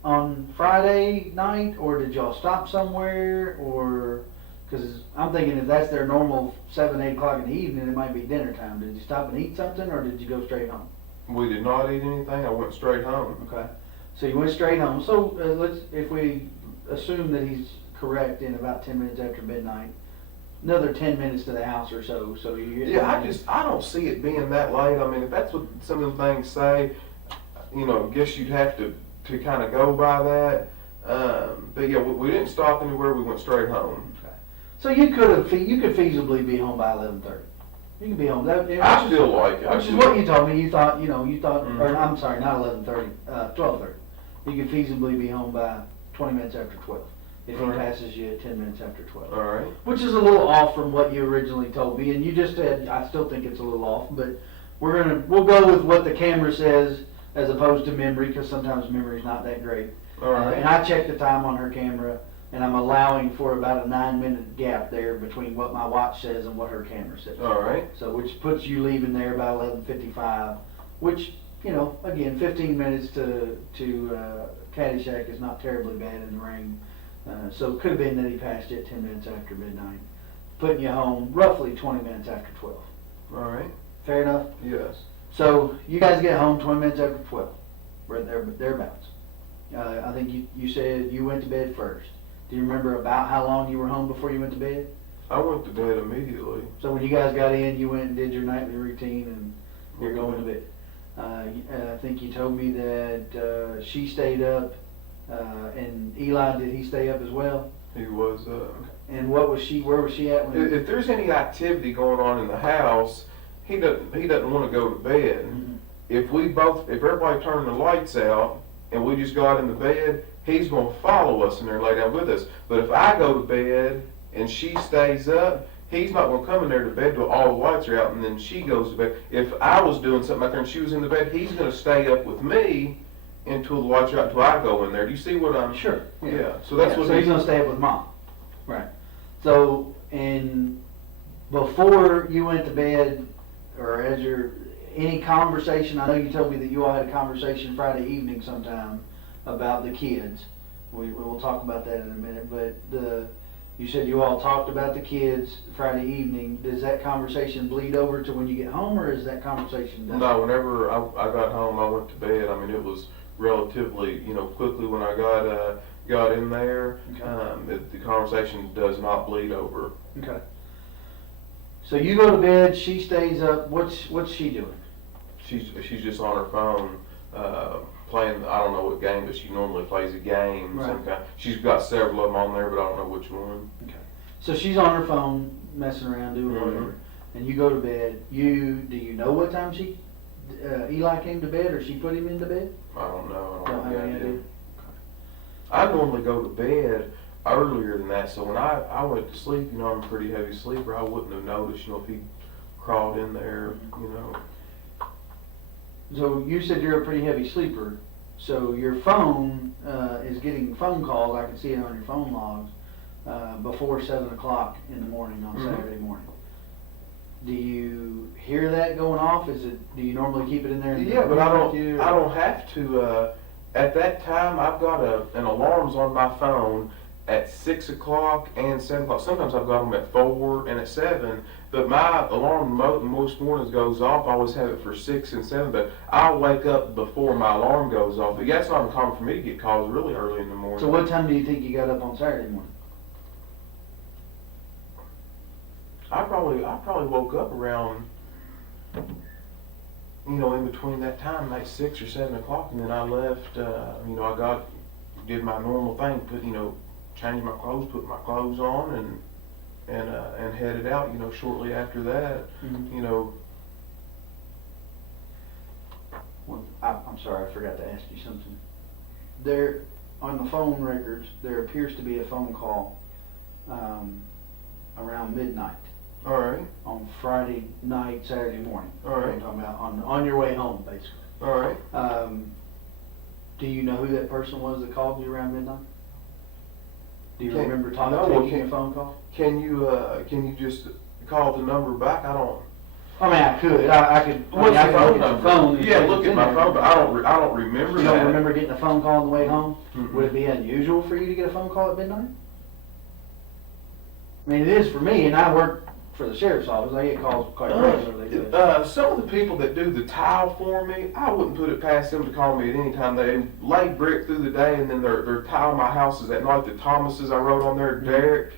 on Friday night, or did y'all stop somewhere? Or, because I'm thinking if that's their normal 7, 8 o'clock in the evening, it might be dinner time. Did you stop and eat something, or did you go straight home? We did not eat anything. I went straight home. Okay, so you went straight home. So if we assume that he's correct in about 10 minutes after midnight, another 10 minutes to the house or so. So you. Yeah, I don't see it being that late. I mean, if that's what some of the things say, you know, I guess you'd have to kind of go by that. But yeah, we didn't stop anywhere. We went straight home. Okay. So you could feasibly be home by 11:30. You can be home. I feel like it. Which is what you told me. You thought, or I'm sorry, not 11:30, 12:30. You could feasibly be home by 20 minutes after 12 if he passes you at 10 minutes after 12. All right. Which is a little off from what you originally told me, and you just said I still think it's a little off, but we'll go with what the camera says as opposed to memory, because sometimes memory's not that great. All right. And I checked the time on her camera, and I'm allowing for about a 9-minute gap there between what my watch says and what her camera says. All right. So which puts you leaving there by 11:55, which, again, 15 minutes to Caddyshack is not terribly bad in the rain. So it could have been that he passed you at 10 minutes after midnight, putting you home roughly 20 minutes after 12. All right. Fair enough? Yes. So you guys get home 20 minutes after 12, right there, thereabouts. I think you said you went to bed first. Do you remember about how long you were home before you went to bed? I went to bed immediately. So when you guys got in, you went and did your nightly routine, and you're going to bed. I think you told me that she stayed up, and Eli, did he stay up as well? He was. And where was she at when? If there's any activity going on in the house, he doesn't want to go to bed. Mhm. If everybody turned the lights out and we just got in the bed, he's going to follow us in there and lay down with us. But if I go to bed and she stays up, he's not going to come in there to bed till all the lights are out and then she goes to bed. If I was doing something out there and she was in the bed, he's going to stay up with me until the lights are out, until I go in there. Do you see what I'm? Sure. Yeah. So that's what So he's gonna stay up with Mom. Right. So, and before you went to bed, or any conversation, I know you told me that you all had a conversation Friday evening sometime about the kids. We will talk about that in a minute, but you said you all talked about the kids Friday evening. Does that conversation bleed over to when you get home, or is that conversation done? No, whenever I got home, I went to bed. I mean, it was relatively, quickly when I got in there. Okay. The conversation does not bleed over. Okay. So you go to bed, she stays up. What's she doing? She's just on her phone, playing, I don't know what game, but she normally plays a game, Right. some kind. She's got several of them on there, but I don't know which one. Okay. So she's on her phone, messing around, doing Mhm. whatever, and you go to bed. Do you know what time Eli came to bed, or she put him into bed? I don't know. I Don't don't have have any any idea. idea. I normally go to bed earlier than that, so when I went to sleep, I'm a pretty heavy sleeper. I wouldn't have noticed, if he crawled in there, So you said you're a pretty heavy sleeper. So your phone is getting phone calls. I can see it on your phone logs before 7 o'clock in the morning on Mhm. Saturday morning. Do you hear that going off? Do you normally keep it in there? Yeah, but I with you, or- don't have to. At that time, I've got an alarms on my phone at 6 o'clock and 7 o'clock. Sometimes I've got them at 4 and at 7. But my alarm most mornings goes off. I always have it for 6 and 7. But I'll wake up before my alarm goes off. But yeah, it's not uncommon for me to get calls really early in the morning. So what time do you think you got up on Saturday morning? I probably woke up around, in between that time, like 6 or 7 o'clock, and then I left. Did my normal thing, changed my clothes, put my clothes on, and headed out. Shortly after that, Mhm. Well, I'm sorry, I forgot to ask you something. There, on the phone records, there appears to be a phone call around midnight All right, on Friday night, Saturday morning. all right, I'm talking about on your way home, basically. all right. Do you know who that person was that called you around midnight? Do you Can't- remember no, taking can't- a phone call? Can you just call the number back? I don't. I mean, I could. I could. I What's mean, I the could phone look at your number? phone and Yeah, see look what's at in my there. phone, but I don't remember You that. don't remember getting a phone call on the way home? Mm-mm. Would it be unusual for you to get a phone call at midnight? I mean, it is for me, and I work for the sheriff's office. I get calls quite regularly. But Some of the people that do the tile for me, I wouldn't put it past them to call me at any time. They lay brick through the day, and then they're tile my houses at night. The Thomases I wrote on there, Derek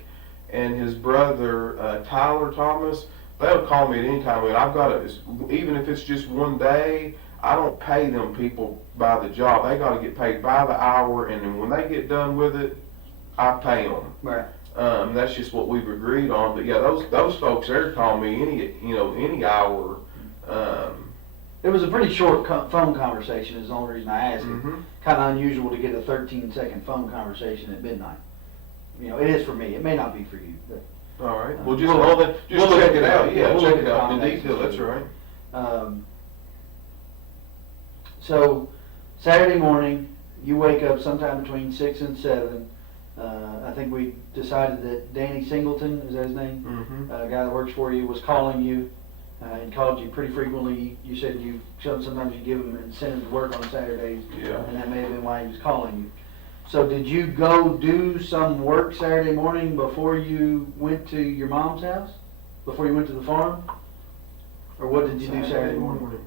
and his brother Tyler Thomas, they'll call me at any time. And I've got even if it's just one day, I don't pay them people by the job. They got to get paid by the hour, and then when they get done with it, I pay them. right. That's just what we've agreed on. But yeah, those folks there call me any hour. It was a pretty short phone conversation. Is the only reason I asked. Mhm. Kind of unusual to get a 13-second phone conversation at midnight. It is for me. It may not be for you. But, All right. Uh, Well, just we'll- check we'll it look out. at- Yeah, we'll check look it at out in contacts detail. and That's stuff. right. So Saturday morning, you wake up sometime between 6 and 7. I think we decided that Danny Singleton, is that his name? Mm-hmm. A guy that works for you, was calling you and called you pretty frequently. You said sometimes you give him incentive to work on Saturdays, Yeah. and that may have been why he was calling you. So did you go do some work Saturday morning before you went to your mom's house? Before you went to the farm? Or what did you do Saturday morning?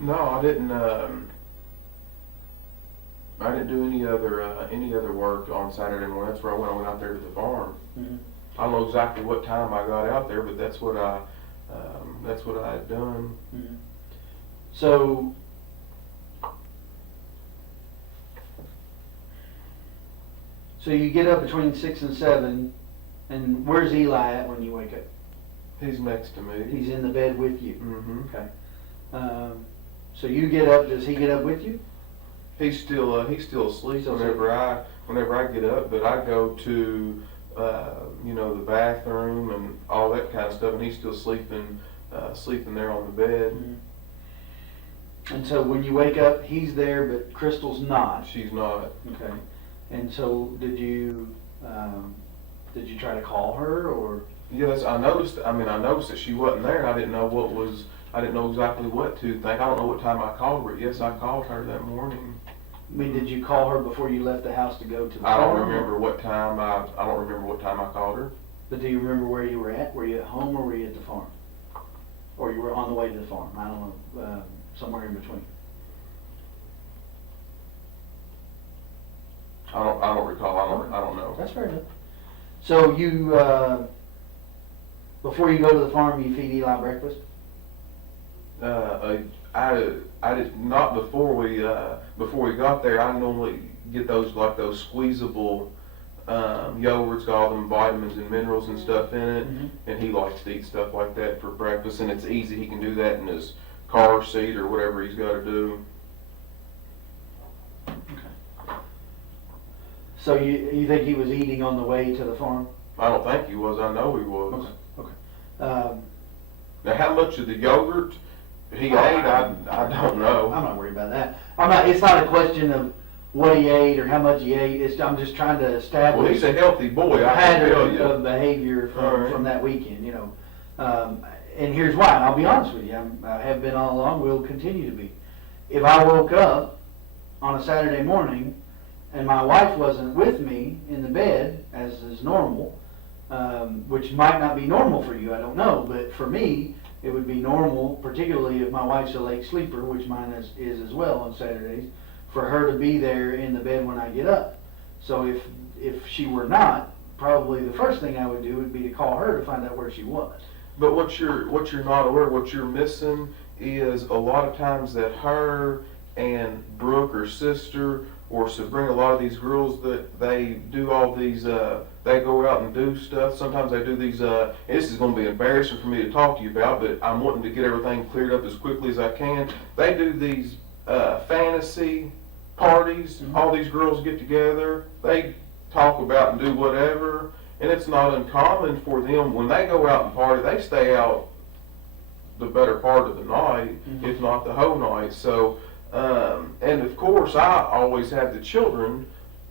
No, I didn't. I didn't do any other work on Saturday morning. That's where I went out there to the farm. Mm-hmm. I don't know exactly what time I got out there, but that's what I had done. Mm-hmm. So, you get up between 6 and 7, and where's Eli at when you wake up? He's next to me. He's in the bed with you. Mm-hmm. Okay. So you get up. Does he get up with you? He's still asleep Still whenever I get up, but I go to the bathroom and all that kind of stuff, and he's still sleeping there on the bed. Mm-hmm. And so when you wake up, he's there, but Crystal's not. She's not. Okay. And so did you try to call her, or? Yes, I noticed that she wasn't there, and I didn't know exactly what to think. I don't know what time I called her. Yes, I called her that morning. I mean, did you call her before you left the house to go to the I don't farm, remember or- what time I called her. But do you remember where you were at? Were you at home or were you at the farm? Or you were on the way to the farm? I don't know, somewhere in between. I don't recall. I don't know. That's fair enough. So Before you go to the farm, you feed Eli breakfast? I just not before we got there. I normally get those squeezable yogurts, got all them vitamins and minerals and stuff in it, and he likes to eat stuff like that for breakfast, and it's easy. He can do that in his car seat or whatever he's got to do. So you think he was eating on the way to the farm? I don't think he was. I know he was. Okay. Now, how much of the yogurt he ate, I don't know. I'm not worried about that. It's not a question of what he ate or how much he ate. I'm just trying to Well, establish he's a healthy boy. I can tell pattern you. of behavior Right. from that weekend, you know. And here's why, and I'll be honest with you, I have been all along, will continue to be. If I woke up on a Saturday morning and my wife wasn't with me in the bed, as is normal, which might not be normal for you, I don't know, but for me, it would be normal, particularly if my wife's a late sleeper, which mine is as well on Saturdays, for her to be there in the bed when I get up. So if she were not, probably the first thing I would do would be to call her to find out where she was. But what you're not aware, what you're missing is a lot of times that her and Brooke, her sister, or Sabrina, a lot of these girls that they do all these, they go out and do stuff. Sometimes they do these, and this is going to be embarrassing for me to talk to you about, but I'm wanting to get everything cleared up as quickly as I can. They do these fantasy parties. All these girls get together. They talk about and do whatever. And it's not uncommon for them, when they go out and party, they stay out the better part of the night, if not the whole night. So, and of course, I always have the children,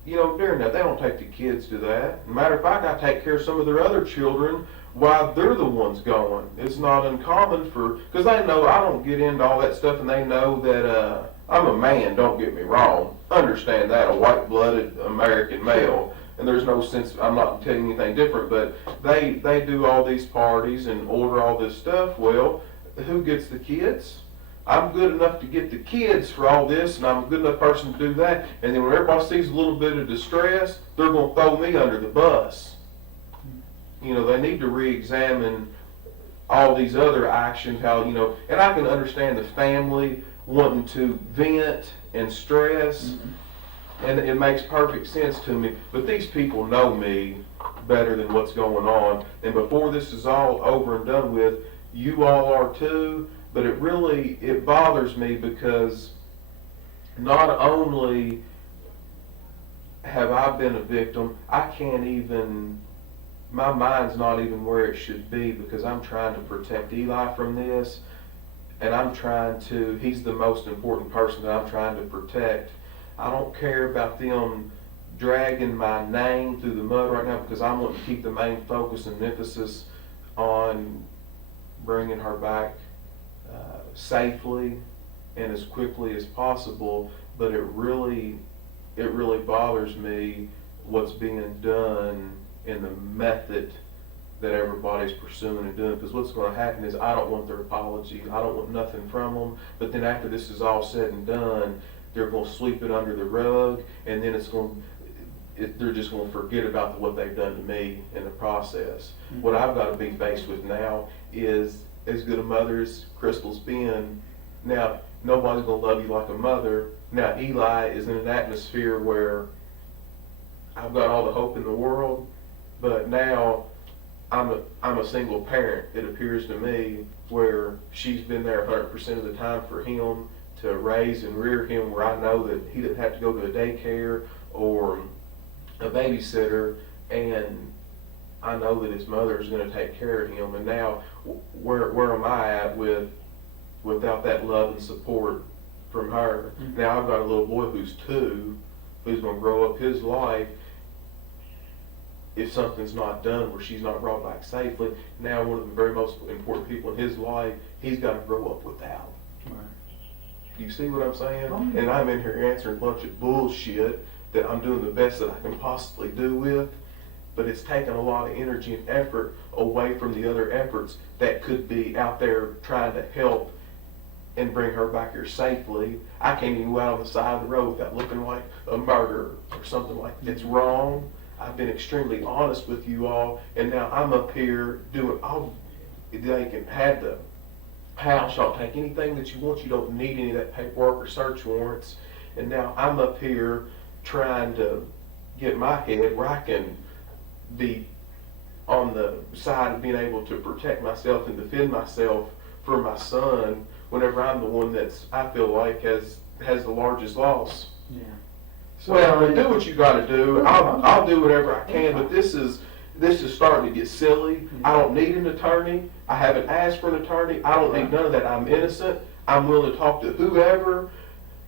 you know, during that. They don't take the kids to that. Matter of fact, I take care of some of their other children while they're the ones going. It's not uncommon because they know I don't get into all that stuff, and they know that I'm a man, don't get me wrong. Understand that, a white-blooded American male. And there's no sense, I'm not telling you anything different, but they do all these parties and order all this stuff. Well, who gets the kids? I'm good enough to get the kids for all this, and I'm a good enough person to do that. And then when everybody sees a little bit of distress, they're going to throw me under the bus. You know, they need to re-examine all these other actions, how, you know, and I can understand the family wanting to vent and stress. And it makes perfect sense to me, but these people know me better than what's going on. And before this is all over and done with, you all are too, but it bothers me because not only have I been a victim, my mind's not even where it should be, because I'm trying to protect Eli from this, and he's the most important person that I'm trying to protect. I don't care about them dragging my name through the mud right now, because I want to keep the main focus and emphasis on bringing her back safely and as quickly as possible. But it really bothers me what's being done in the method that everybody's pursuing and doing, because what's going to happen is I don't want their apology. I don't want nothing from them. But then after this is all said and done, they're going to sweep it under the rug, and then they're just going to forget about what they've done to me in the process. What I've got to be faced with now is, as good a mother as Crystal's been, now nobody's going to love you like a mother. Now Eli is in an atmosphere where I've got all the hope in the world, but now I'm a single parent, it appears to me, where she's been there 100% of the time for him, to raise and rear him, where I know that he didn't have to go to a daycare or a babysitter, and I know that his mother is going to take care of him. And now, where am I at without that love and support from her? Now I've got a little boy who's 2, who's going to grow up his life. If something's not done, where she's not brought back safely, now one of the very most important people in his life, he's got to grow up without. You see what I'm saying? And I'm in here answering a bunch of bullshit that I'm doing the best that I can possibly do with, but it's taken a lot of energy and effort away from the other efforts that could be out there trying to help and bring her back here safely. I can't even go out on the side of the road without looking like a murderer or something like that's wrong. I've been extremely honest with you all, and now I'm up here doing all, they can have the house, I'll take anything that you want, you don't need any of that paperwork or search warrants, and now I'm up here trying to get my head where I can be on the side of being able to protect myself and defend myself for my son whenever I'm the one that's, I feel like, has the largest loss. Yeah. So do what you gotta do. I'll do whatever I can, but this is starting to get silly. I don't need an attorney. I haven't asked for an attorney. I don't need none of that. I'm innocent. I'm willing to talk to whoever.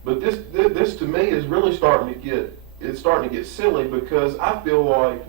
But this to me is really starting to get silly, because I feel like,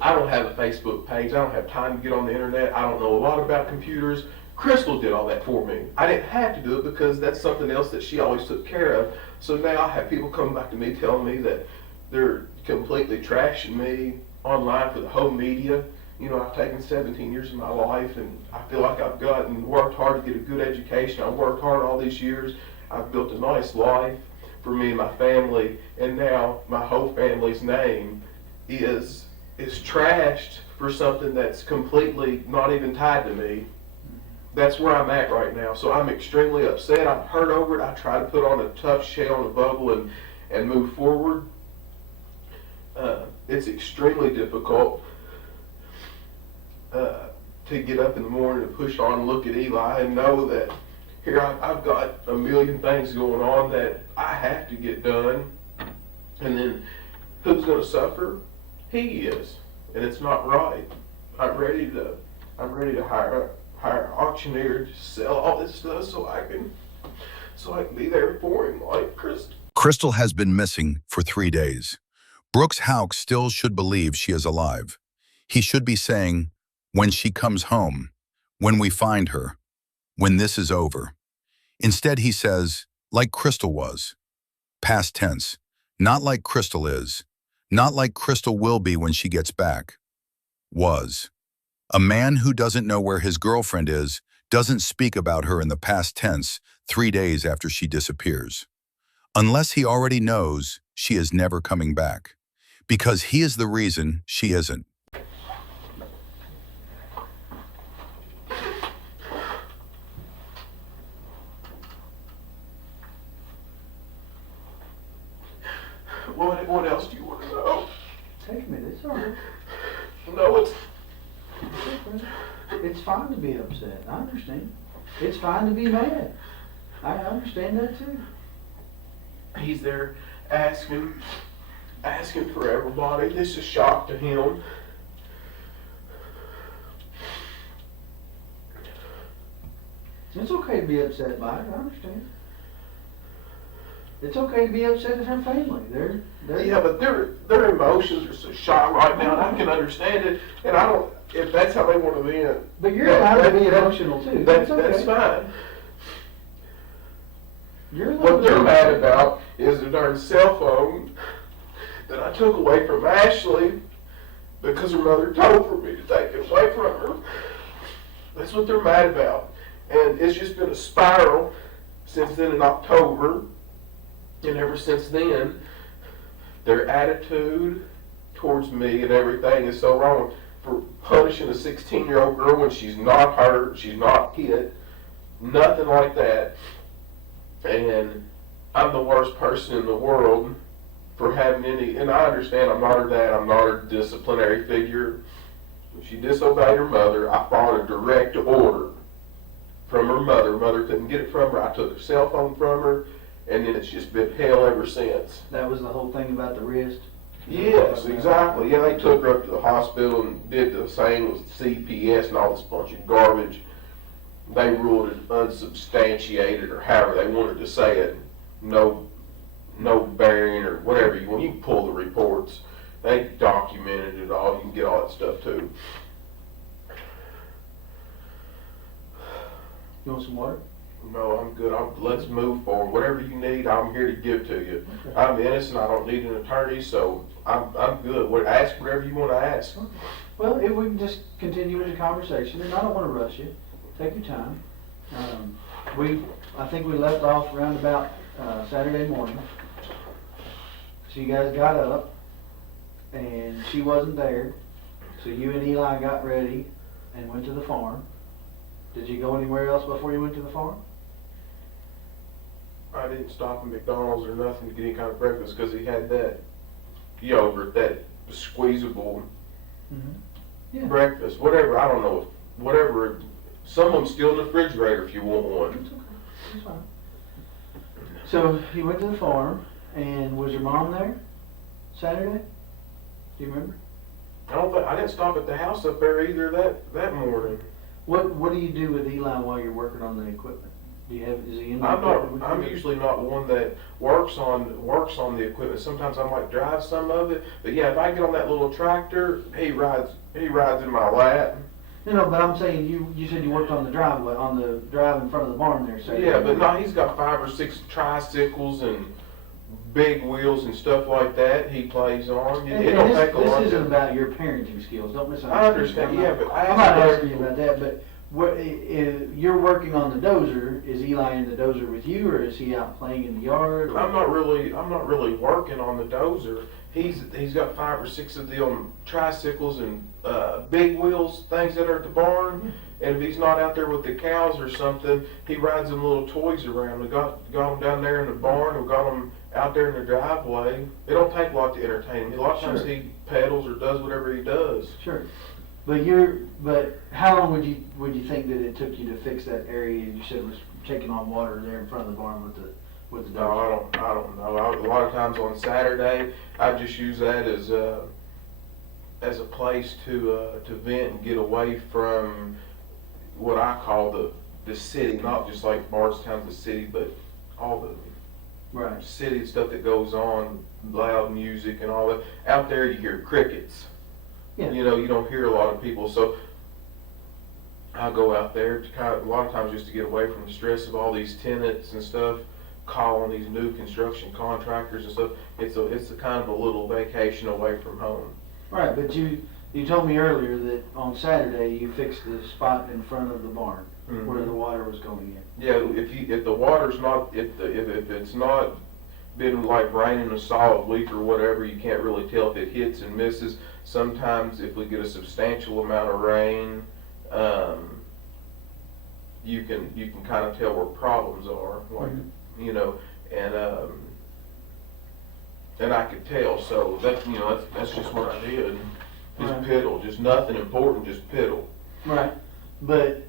I don't have a Facebook page. I don't have time to get on the internet. I don't know a lot about computers. Crystal did all that for me. I didn't have to do it because that's something else that she always took care of. So now I have people come back to me telling me that they're completely trashing me online for the whole media. You know, I've taken 17 years of my life, and I feel like I've worked hard to get a good education. I've worked hard all these years. I've built a nice life for me and my family, and now my whole family's name is trashed for something that's completely not even tied to me. That's where I'm at right now. So I'm extremely upset. I'm hurt over it. I try to put on a tough shell and a bubble and move forward. It's extremely difficult to get up in the morning and push on and look at Eli and know that here I've got a million things going on that I have to get done. And then who's going to suffer? He is. And it's not right. I'm ready to hire an auctioneer to sell all this stuff so I can be there for him like Crystal. Crystal has been missing for 3 days. Brooks Houck still should believe she is alive. He should be saying, when she comes home, when we find her, when this is over. Instead, he says, like Crystal was. Past tense, not like Crystal is, not like Crystal will be when she gets back. Was. A man who doesn't know where his girlfriend is doesn't speak about her in the past tense 3 days after she disappears. Unless he already knows she is never coming back, because he is the reason she isn't. What else do you want to know? Take me, it's all right. No, It's fine to be upset. I understand. It's fine to be mad. I understand that too. he's there asking for everybody. This is a shock to him. It's okay to be upset by it. I understand. It's okay to be upset at her family. They're Yeah, but their emotions are so shot right now, and I can understand it. And I don't, if that's how they want to be. But you're allowed to be emotional too. That's okay. fine. You're allowed What to they're be mad upset. about is the darn cell phone that I took away from Ashley because her mother told for me to take it away from her. That's what they're mad about. And it's just been a spiral since then in October. And ever since then, their attitude towards me and everything is so wrong. For punishing a 16-year-old girl when she's not hurt, she's not hit, nothing like that. And I'm the worst person in the world for having any, and I understand I'm not her dad, I'm not her disciplinary figure. If she disobeyed her mother, I followed a direct order from her mother. Her mother couldn't get it from her. I took her cell phone from her, and then it's just been hell ever since. That was the whole thing about the wrist. Yes, exactly. Yeah, they took her up to the hospital and did the same with CPS and all this bunch of garbage. They ruled it unsubstantiated, or however they wanted to say it. No bearing, or whatever you want. You can pull the reports. They documented it all. You can get all that stuff too. You want some water? No, I'm good. Let's move forward. Whatever you need, I'm here to give to you. Okay. I'm innocent. I don't need an attorney, so I'm good. Ask whatever you want to ask. Okay. Well, if we can just continue with the conversation, and I don't want to rush you. Take your time. I think we left off around about Saturday morning. So you guys got up, and she wasn't there. So you and Eli got ready and went to the farm. Did you go anywhere else before you went to the farm? I didn't stop at McDonald's or nothing to get any kind of breakfast because he had that yogurt, that squeezable Yeah. breakfast, whatever, I don't know, whatever. Some of them still in the refrigerator if you want one. It's okay. It's fine. So you went to the farm, and was your mom there Saturday? Do you remember? I didn't stop at the house up there either that morning. What do you do with Eli while you're working on the equipment? Do you have, is he in the I'm equipment with not. I'm you? usually not one that works on the equipment. Sometimes I might drive some of it, but yeah, if I get on that little tractor, he rides in my lap. No, but I'm saying you said you worked on the driveway, on the drive in front of the barn there, so. Yeah, but no, he's got 5 or 6 tricycles and big wheels and stuff like that. He plays on. And It don't take a lot. this isn't about your parenting skills, don't misunderstand. I understand. I'm Yeah, not- but I I'm not asked asking you about that, but you're working on the dozer. Is Eli in the dozer with you, or is he out playing in the yard? or- I'm not really working on the dozer. He's got 5 or 6 of them tricycles and big wheels things that are at the barn. And if he's not out there with the cows or something, he rides them little toys around. We got them down there in the barn. We got them out there in the driveway. It don't take a lot to entertain him. A lot of times Sure. he pedals or does whatever he does. Sure. But how long would you think that it took you to fix that area you said was taking on water there in front of the barn with the No, dozer? I don't know. A lot of times on Saturday, I just use that as a place to vent and get away from what I call the city, not just like Bardstown's the city, but all the Right. city stuff that goes on, loud music and all that. Out there, you hear crickets. Yeah. You know, you don't hear a lot of people, so I go out there to a lot of times just to get away from the stress of all these tenants and stuff, calling these new construction contractors and stuff. It's a kind of a little vacation away from home. Right, but you told me earlier that on Saturday you fixed the spot in front of the barn where the water was going in. Yeah, if the water's not, if it's not been like raining a solid week or whatever, you can't really tell if it hits and misses. Sometimes if we get a substantial amount of rain, you can kind of tell where problems are, like you know, and I could tell. So that's just what I did. Just Right. piddle, just nothing important, just piddle. Right, but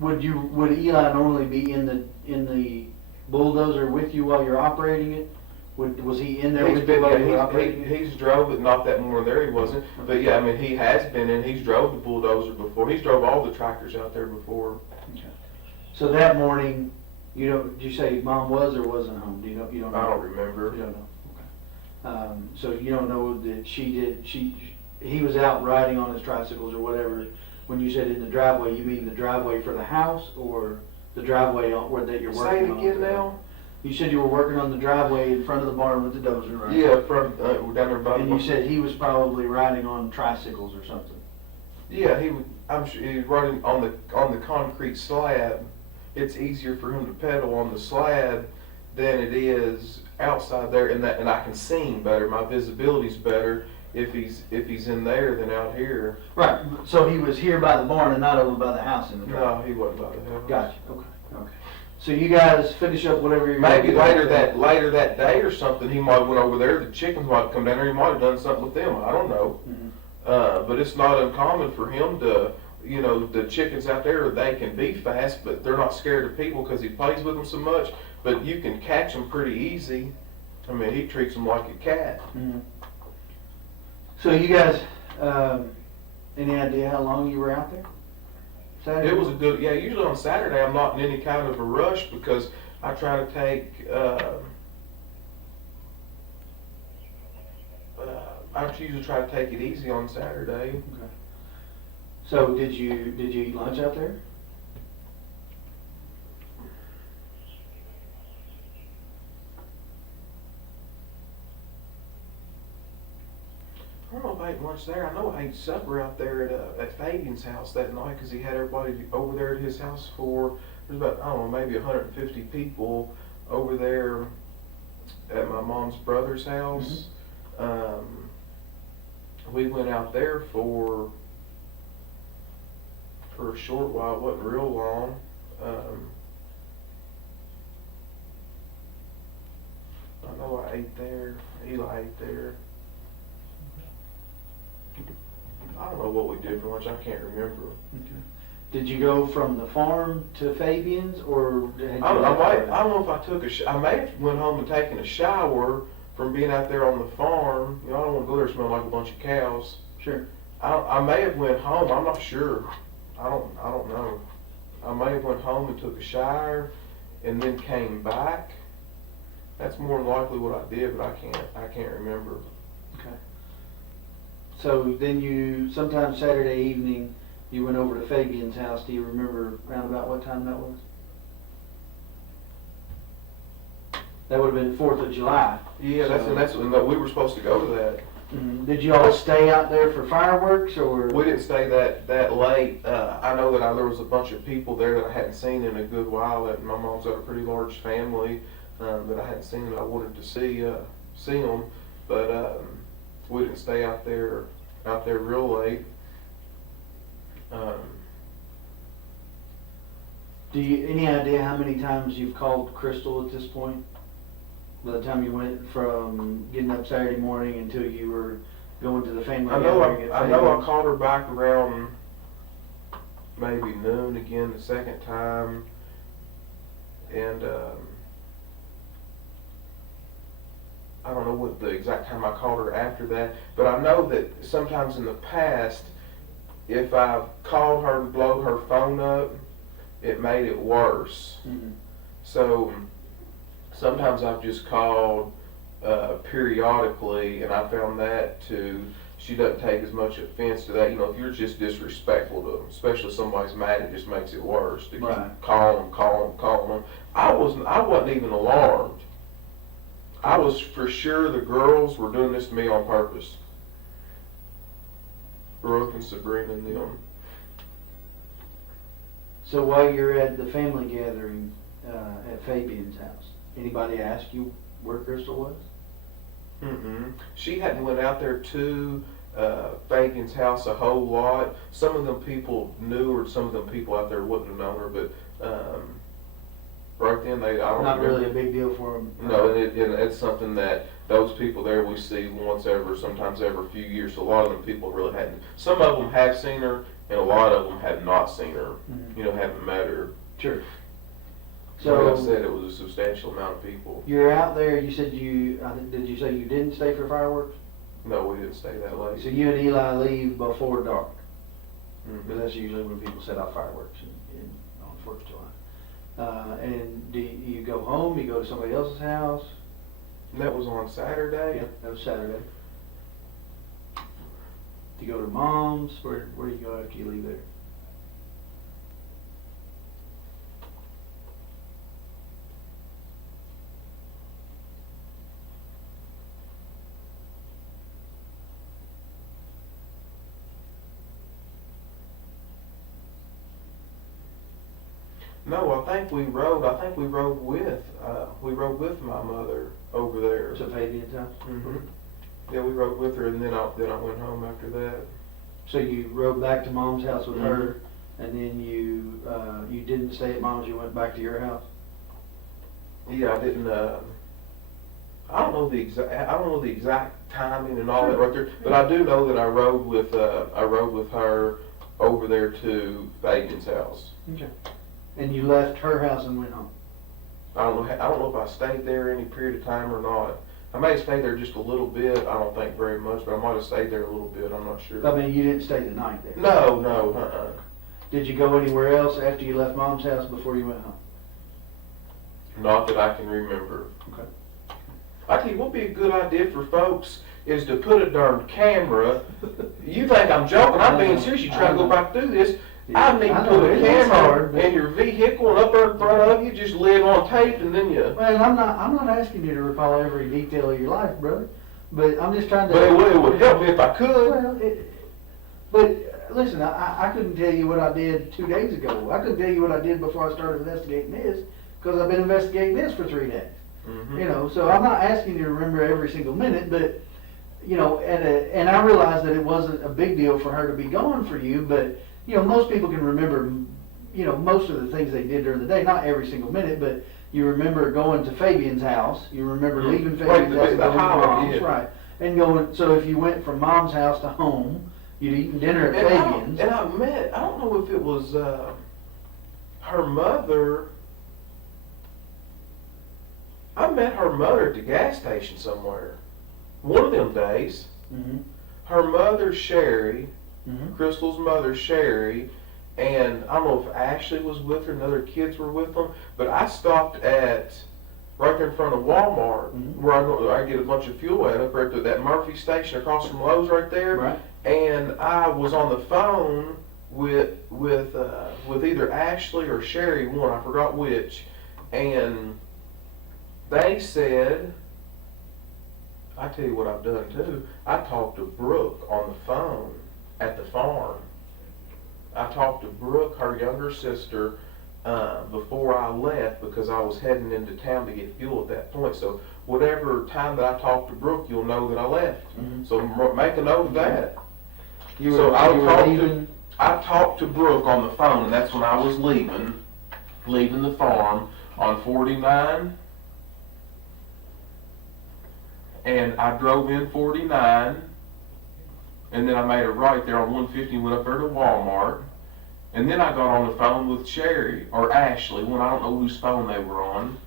would Eli normally be in the bulldozer with you while you're operating it? Was he in there with you while you were operating it? He's drove it, not that more there he wasn't. But yeah, I mean, he has been in, he's drove the bulldozer before. He's drove all the tractors out there before. Okay. So that morning, did you say mom was or wasn't home? You don't know? I don't remember. You don't know, okay. So you don't know that he was out riding on his tricycles or whatever. When you said in the driveway, you mean the driveway for the house or the driveway that you're Say working it on? again now? You said you were working on the driveway in front of the barn with the dozer, right? Yeah, from down there by And you said he was probably riding on tricycles or something. yeah, he would. I'm sure he was running on the concrete slab. It's easier for him to pedal on the slab than it is outside there, and I can see him better. My visibility's better if he's in there than out here. Right. So he was here by the barn and not over by the house in the driveway. No, he wasn't by the house. Gotcha. Okay. So you guys finish up whatever you're Maybe gonna do. later that day or something, he might have went over there. The chickens might have come down there. He might have done something with them. I don't know. But it's not uncommon for him to, the chickens out there, they can be fast, but they're not scared of people because he plays with them so much. But you can catch them pretty easy. I mean, he treats them like a cat. Mhm. So you guys, any idea how long you were out there? Saturday? It was a good, yeah, usually on Saturday I'm not in any kind of a rush because I try to take, I usually try to take it easy on Saturday. Okay. So did you eat lunch out there? I don't know if I ate lunch there. I know I ate supper out there at Fabian's house that night because he had everybody over there at his house for, there's about, I don't know, maybe 150 people over there at my mom's brother's house. we went out there for a short while. It wasn't real long. I know I ate there. Eli ate there. I don't know what we did for lunch. I can't remember. Okay. Did you go from the farm to Fabian's, or had you I left don't know if I took I may have went home and taken a shower from being out there on the farm. You know, I don't want to go there smelling like a bunch of cows. Sure. I may have went home. I'm not sure. I don't know. I may have went home and took a shower, and then came back. That's more than likely what I did, but I can't remember. Okay. So then you, sometime Saturday evening, you went over to Fabian's house. Do you remember around about what time that was? That would have been 4th of July. Yeah, that's when we were supposed to go to that. Mm-hmm. Did you all stay out there for fireworks, or? We didn't stay that late. I know that there was a bunch of people there that I hadn't seen in a good while. That my mom's got a pretty large family that I hadn't seen that I wanted to see them, but we didn't stay out there real late. Do you any idea how many times you've called Crystal at this point? By the time you went from getting up Saturday morning until you were going to the family gathering at I know I Fabian's? called her back around maybe noon again the second time, and I don't know what the exact time I called her after that, but I know that sometimes in the past, if I've called her and blown her phone up, it made it worse. Mm-hmm. So sometimes I've just called periodically, and I found that she doesn't take as much offense to that. You know, if you're just disrespectful to them, especially if somebody's mad, it just makes it worse to Right. keep calling them. I wasn't even alarmed. I was for sure the girls were doing this to me on purpose. Brooke and Sabrina and them. So while you're at the family gathering at Fabian's house, anybody ask you where Crystal was? Mm-mm. She hadn't went out there to Fabian's house a whole lot. Some of them people knew her, some of them people out there wouldn't have known her, but right then I don't Not remember. really a big deal for them. No, and it's something that those people there we see once every, sometimes every few years. So a lot of them people really hadn't. Some of them have seen her, and a lot of them have not seen her. Mhm. You know, haven't met her. Sure. So like I So said, it was a substantial amount of people. you're out there. You said did you say you didn't stay for fireworks? No, we didn't stay that late. So you and Eli leave before dark, Mhm. because that's usually when people set off fireworks on 4th of July. And do you go home? You go to somebody else's house? And that was on Saturday. Yep, that was Saturday. Do you go to mom's? Where do you go after you leave there? No, I think we rode. I think we rode with my mother over there. To Fabian's house? Hmm. Yeah, we rode with her, and then I went home after that. So you rode back to mom's house with her, and then you didn't stay at mom's. You went back to your house. Yeah, I didn't. I don't know the exact timing and all that right there, but I do know that I rode with her over there to Fabian's house. Okay. And you left her house and went home. I don't know if I stayed there any period of time or not. I may have stayed there just a little bit. I don't think very much, but I might have stayed there a little bit. I'm not sure. I mean, you didn't stay the night there. No. Did you go anywhere else after you left mom's house before you went home? Not that I can remember. Okay. I tell you what would be a good idea for folks is to put a darn camera. You think I'm joking? I'm being serious. You try to go back through this. I need to put a camera in your vehicle and up there in front of you, just live on tape, and then you. Well, I'm not asking you to recall every detail of your life, brother. But I'm just trying to. But it would help me if I could. Well, but listen, I couldn't tell you what I did 2 days ago. I couldn't tell you what I did before I started investigating this, because I've been investigating this for 3 days. Mm-hmm. You know, so I'm not asking you to remember every single minute, but you know, and I realized that it wasn't a big deal for her to be gone for you, but, you know, most people can remember, you know, most of the things they did during the day, not every single minute, but you remember going to Fabian's house, you remember leaving Fabian's house, and going to Mom's, right, and going, so if you went from Mom's house to home, you'd eaten dinner at Fabian's. And I don't know if it was, her mother, I met her mother at the gas station somewhere. One of them days. Mm-hmm. Her mother, Sherry, Mm-hmm. Crystal's mother, Sherry, and I don't know if Ashley was with her and other kids were with them, but I stopped at, right there in front of Walmart, Mhm. where I get a bunch of fuel at, up right there, that Murphy station across from Lowe's right there. Right. And I was on the phone with either Ashley or Sherry, one, I forgot which, and they said, I tell you what I've done too, I talked to Brooke on the phone at the farm. I talked to Brooke, her younger sister, before I left because I was heading into town to get fuel at that point. So whatever time that I talked to Brooke, you'll know that I left. Mhm. So make a note of that. You So were, I you were talked leaving. I talked to Brooke on the phone, and that's when I was leaving the farm on 49. And I drove in 49, and then I made a right there on 150 and went up there to Walmart. And then I got on the phone with Sherry, or Ashley, when I don't know whose phone they were on.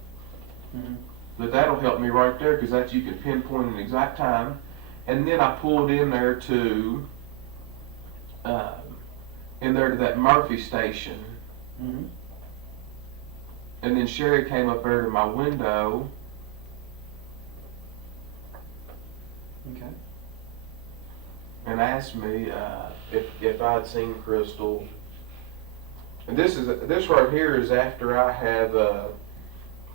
Mhm. But that'll help me right there, because that's, you can pinpoint an exact time. And then I pulled in there to that Murphy station. Mhm. And then Sherry came up there to my window. Okay. And asked me if I'd seen Crystal. And this right here is after I had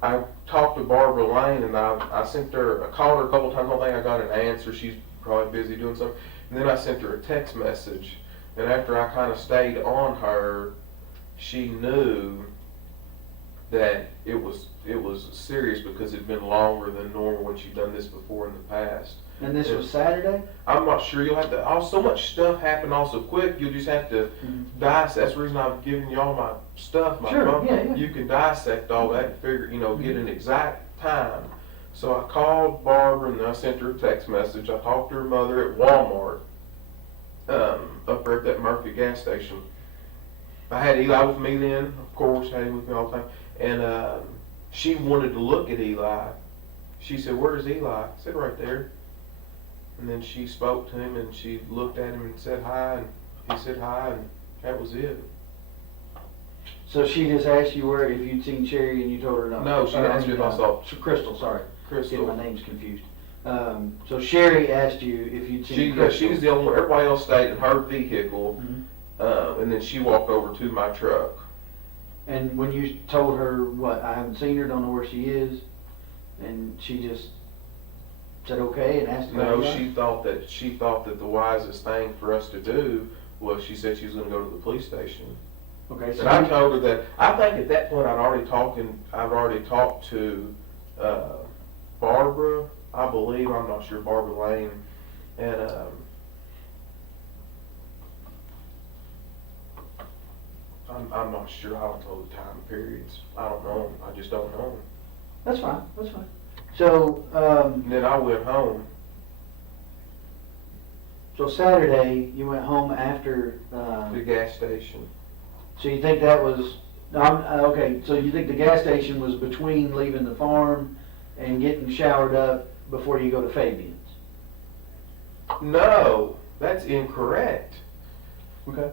I talked to Barbara Lane, and I sent her, I called her a couple times. I don't think I got an answer. She's probably busy doing something. And then I sent her a text message. And after I kind of stayed on her, she knew that it was serious because it'd been longer than normal when she'd done this before in the past. And this was Saturday? I'm not sure. You'll have to. So much stuff happened all so quick. You'll just have to dissect. That's the reason I've given you all my stuff. My Sure, phone. yeah. You can dissect all that and figure, get an exact time. So I called Barbara and I sent her a text message. I talked to her mother at Walmart, up there at that Murphy gas station. I had Eli with me then, of course, had him with me all the time. And she wanted to look at Eli. She said, "Where's Eli?" I said, "Right there." And then she spoke to him and she looked at him and said hi, and he said hi, and that was it. So she just asked you if you'd seen Sherry, and you told her no? No, she asked me if I saw Crystal, sorry. Crystal. Get my names confused. So Sherry asked you if you'd seen Crystal. She was the only one. Everybody else stayed in her vehicle, Mhm. and then she walked over to my truck. And when you told her, what, I haven't seen her, don't know where she is, and she just said okay and asked about No, Eli? she thought that the wisest thing for us to do was, she said she was going to go to the police station. Okay, so And I told her that, I think at that point I'd already talked to Barbara, I believe, I'm not sure, Barbara Lane, and I'm not sure. I don't know the time periods. I don't know 'em. I just don't know 'em. That's fine, that's fine. So, And then I went home. so Saturday, you went home after, The gas station. so you think that was, okay, so you think the gas station was between leaving the farm and getting showered up before you go to Fabian's? No, that's incorrect. Okay.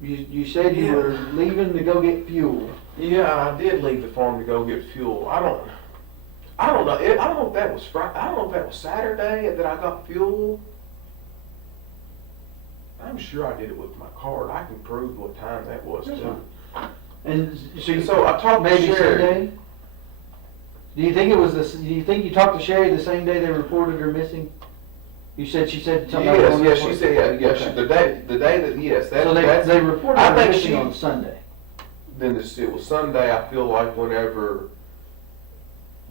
You said you were leaving to go get fuel. Yeah, I did leave the farm to go get fuel. I don't know. I don't know if that was Friday. I don't know if that was Saturday that I got fuel. I'm sure I did it with my card. I can prove what time that was too. And So I talked to maybe Sherry. Sunday? Do you think it was do you think you talked to Sherry the same day they reported her missing? She said something. Yes, she said, yeah, Okay. the day that, yes, So that's. they reported I her think missing she- on Sunday. Then it was Sunday, I feel like, whenever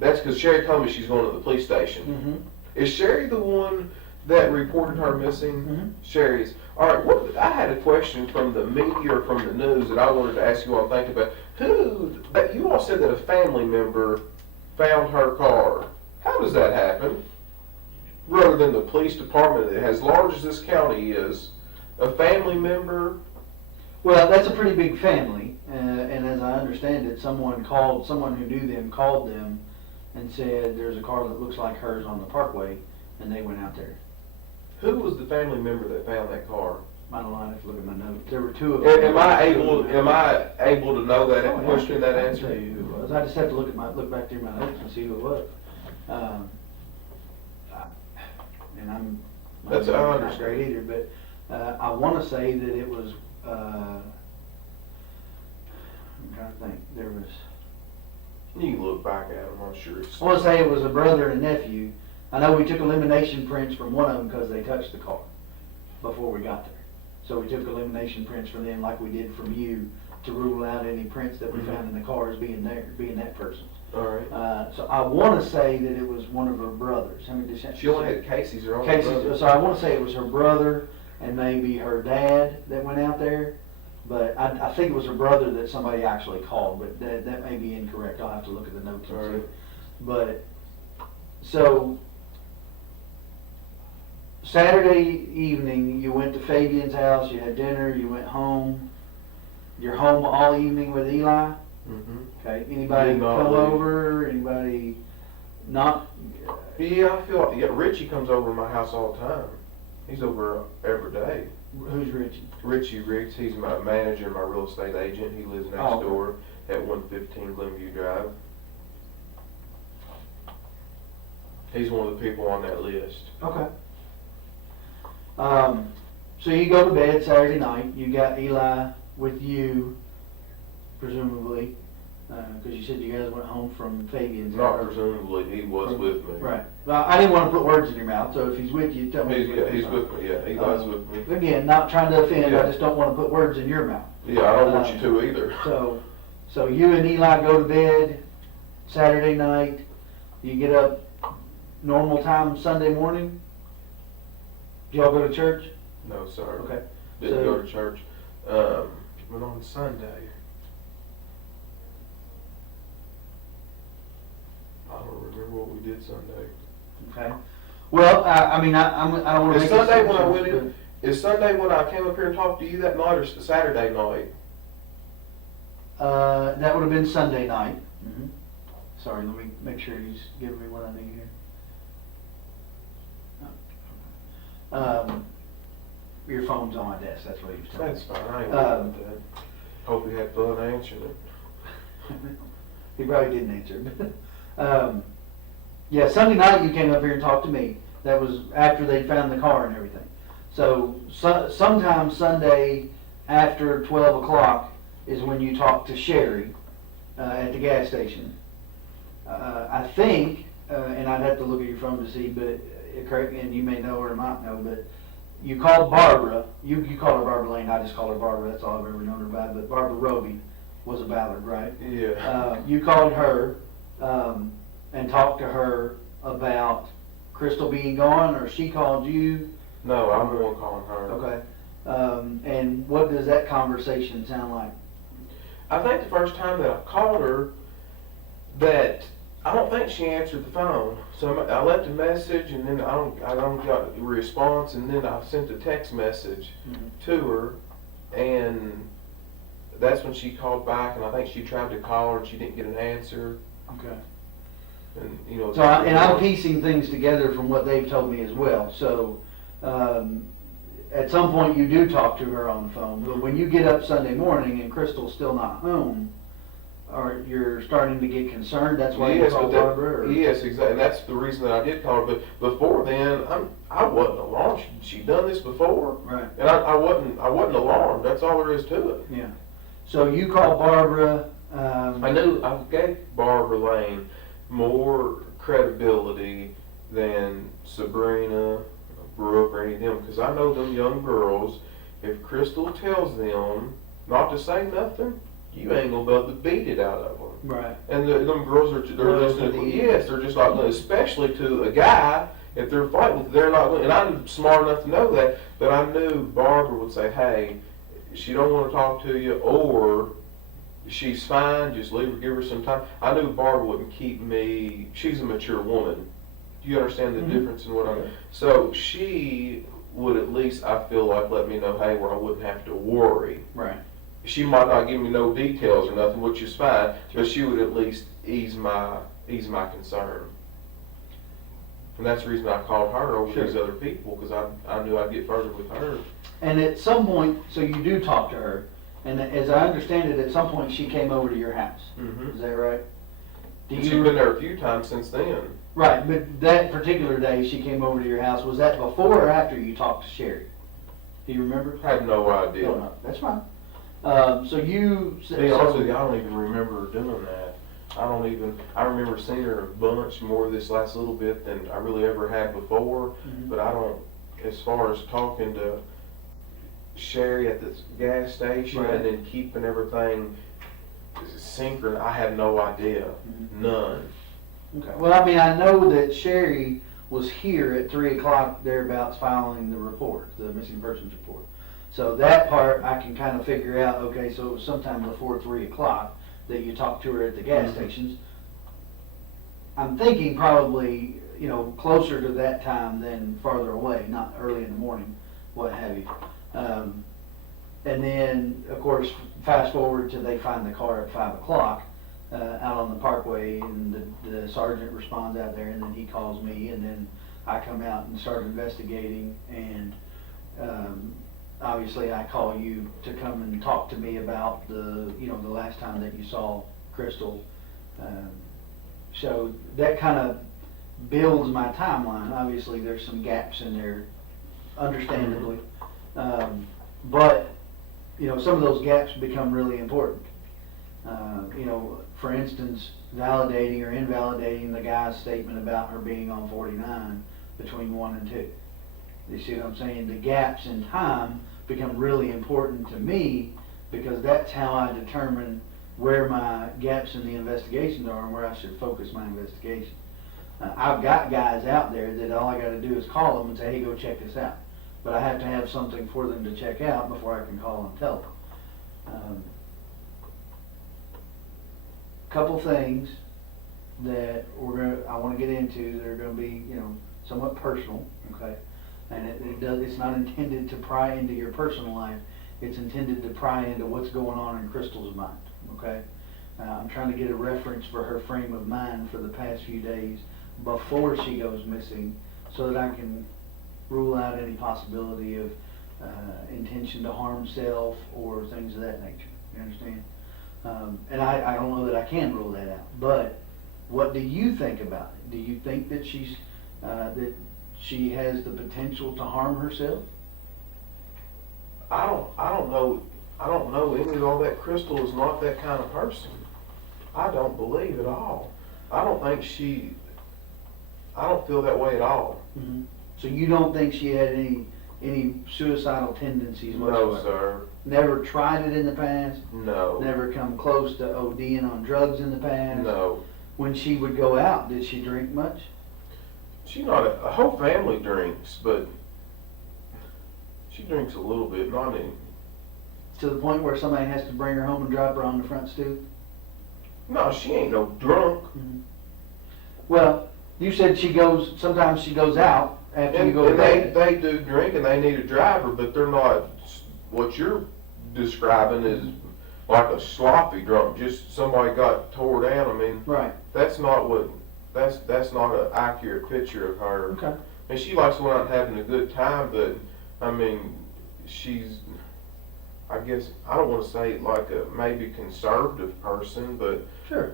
That's because Sherry told me she's going to the police station. Mm-hmm. Is Sherry the one that reported her missing? Mm-hmm. Sherry's. All right. I had a question from the media or from the news that I wanted to ask you all to think about. That you all said that a family member found her car. How does that happen? Rather than the police department, as large as this county is, a family member. Well, that's a pretty big family, and as I understand it, someone who knew them called them and said there's a car that looks like hers on the Parkway, and they went out there. Who was the family member that found that car? I don't know, I have to look at my notes. There were two of them. Am I able to know that Oh, yeah, question, that I can answer? tell you who it was. I just have to look back through my notes and see who it was. And I'm That's not great either, but I want to say that it was. I'm trying to think. There was. You can look back at them. I'm sure it's. I want to say it was a brother and a nephew. I know we took elimination prints from one of them because they touched the car before we got there. So we took elimination prints from them like we did from you to rule out any prints that we found in the car as being that person. All right. So I want to say that it was one of her brothers. How many did She only had Casey's or only Casey's. brother? So I want to say it was her brother and maybe her dad that went out there. But I think it was her brother that somebody actually called, but that may be incorrect. I'll have to look at the notes and All see. right. But, so, Saturday evening, you went to Fabian's house, you had dinner, you went home. You're home all evening with Eli? Mm-hmm. Okay, anybody Not come really. over, anybody not? Yeah, I feel like Richie comes over to my house all the time. He's over every day. Who's Richie? Richie Riggs, he's my manager, my real estate agent. He lives next Oh, okay. door at 115 Glenview Drive. He's one of the people on that list. Okay. So you go to bed Saturday night, you got Eli with you, presumably, because you said you guys went home from Fabian's. Not presumably, he was with me. Right. Well, I didn't want to put words in your mouth, so if he's with you, tell me. He's with me, yeah. Eli's with me. Again, not trying to offend, Yeah. I just don't want to put words in your mouth. Yeah, I don't want you to either. So you and Eli go to bed Saturday night, you get up normal time Sunday morning? Do y'all go to church? No, sir. Okay. Didn't So- go to church. Went on Sunday. I don't remember what we did Sunday. Okay. Well, I mean, I don't want to Is make Sunday when I assumptions, went in? Is Sunday when I came up here and talked to you that night, or Saturday night? That would have been Sunday night. Sorry, let me make sure he's giving me what I need here. Your phone's on my desk, that's what he was telling me. That's fine. I ain't worried about that. Hope you had fun answering it. He probably didn't answer. Yeah, Sunday night you came up here and talked to me. That was after they'd found the car and everything. So sometime Sunday after 12 o'clock is when you talked to Sherry at the gas station. I think, and I'd have to look at your phone to see, but and you may know or might know, but you called Barbara. You call her Barbara Lane. I just call her Barbara. That's all I've ever known her by. But Barbara Roby was a Ballard, right? Yeah. You called her and talked to her about Crystal being gone, or she called you? No, I'm the one calling her. Okay. And what does that conversation sound like? I think the first time that I called her, that I don't think she answered the phone. So I left a message, and then I don't got a response, and then I sent a text message to her, and that's when she called back, and I think she tried to call her, and she didn't get an answer. Okay. And you know. So I'm piecing things together from what they've told me as well. So at some point you do talk to her on the phone, but when you get up Sunday morning and Crystal's still not home, or you're starting to get concerned, that's why you call Barbara? Or? Yes, exactly. And that's the reason that I did call her. But before then, I wasn't alarmed. She done this before, Right. and I wasn't alarmed. That's all there is to it. Yeah. So you call Barbara. I knew I gave Barbara Lane more credibility than Sabrina, Brooke, or any of them, because I know them young girls. If Crystal tells them not to say nothing, you ain't gonna be able to beat it out of them. Right. And them girls they're just, yes, they're just like, especially to a guy, if they're fighting, they're not, and I'm smart enough to know that, but I knew Barbara would say, hey, she don't want to talk to you, or she's fine, just leave her, give her some time. I knew Barbara wouldn't keep me, she's a mature woman. Do you understand the difference in what I'm, so she would at least, I feel like, let me know, hey, where I wouldn't have to worry. Right. She might not give me no details or nothing, which is fine, but she would at least ease my concern. And that's the reason I called her over these other people, because I knew I'd get further with her. And at some point, so you do talk to her, and as I understand it, at some point she came over to your house. Mm-hmm. Is that right? She's been there a few times since then. Right, but that particular day she came over to your house, was that before or after you talked to Sherry? Do you remember? I have no idea. No, that's fine. So you To be honest with you, I don't even remember doing that. I remember seeing her a bunch more this last little bit than I really ever had before, but I don't, as far as talking to Sherry at the gas station and then keeping everything synchronous, I have no idea. None. Okay. Well, I mean, I know that Sherry was here at 3 o'clock thereabouts filing the report, the missing persons report. So that part I can kind of figure out, okay, so it was sometime before 3 o'clock that you talked to her at the gas stations. I'm thinking probably, you know, closer to that time than farther away, not early in the morning, what have you. And then, of course, fast forward to they find the car at 5 o'clock out on the parkway, and the sergeant responds out there, and then he calls me, and then I come out and start investigating, and obviously I call you to come and talk to me about the last time that you saw Crystal. So that kind of builds my timeline. Obviously there's some gaps in there, understandably, but some of those gaps become really important. For instance, validating or invalidating the guy's statement about her being on 49 between 1 and 2. You see what I'm saying? The gaps in time become really important to me, because that's how I determine where my gaps in the investigations are and where I should focus my investigation. I've got guys out there that all I got to do is call them and say, hey, go check this out. But I have to have something for them to check out before I can call and tell them. Couple things that I want to get into that are going to be, somewhat personal, okay? And it's not intended to pry into your personal life. It's intended to pry into what's going on in Crystal's mind, okay? I'm trying to get a reference for her frame of mind for the past few days before she goes missing, so that I can rule out any possibility of intention to harm self or things of that nature. You understand? And I don't know that I can rule that out. But what do you think about it? Do you think that that she has the potential to harm herself? I don't know any of all that. Crystal is not that kind of person. I don't believe at all. I don't feel that way at all. Mm-hmm. So you don't think she had any suicidal tendencies whatsoever? No, sir. Never tried it in the past? No. Never come close to ODing on drugs in the past? No. When she would go out, did she drink much? She's not a whole family drinks, but she drinks a little bit, not any. To the point where somebody has to bring her home and drop her on the front stoop? No, she ain't no drunk. Mm-hmm. Well, you said sometimes she goes out after you go to bed. They do drink and they need a driver, but they're not what you're describing is like a sloppy drunk, just somebody got tore down. I mean, right. That's not an accurate picture of her. Okay. And she likes going out and having a good time, but I mean, she's, I guess, I don't want to say like a maybe conservative person, but sure.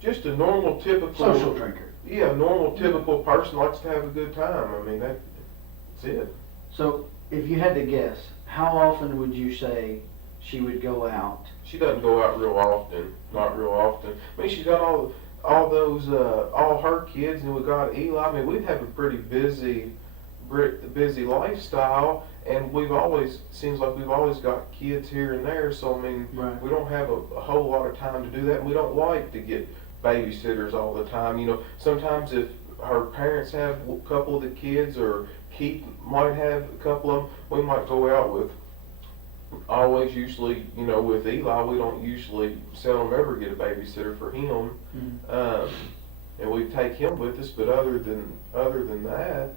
Just a normal, typical social drinker. Yeah, a normal, typical person likes to have a good time. I mean, that's it. So, if you had to guess, how often would you say she would go out? She doesn't go out real often. Not real often. I mean, she's got all her kids, and we got Eli. I mean, we'd have a pretty busy busy lifestyle, and seems like we've always got kids here and there, so I mean, Right. we don't have a whole lot of time to do that, and we don't like to get babysitters all the time. You know, sometimes if her parents have a couple of the kids, or Keith might have a couple of them, we might go out with, usually, you know, with Eli, we don't usually seldom ever get a babysitter for him. Mhm. And we take him with us, but other than that,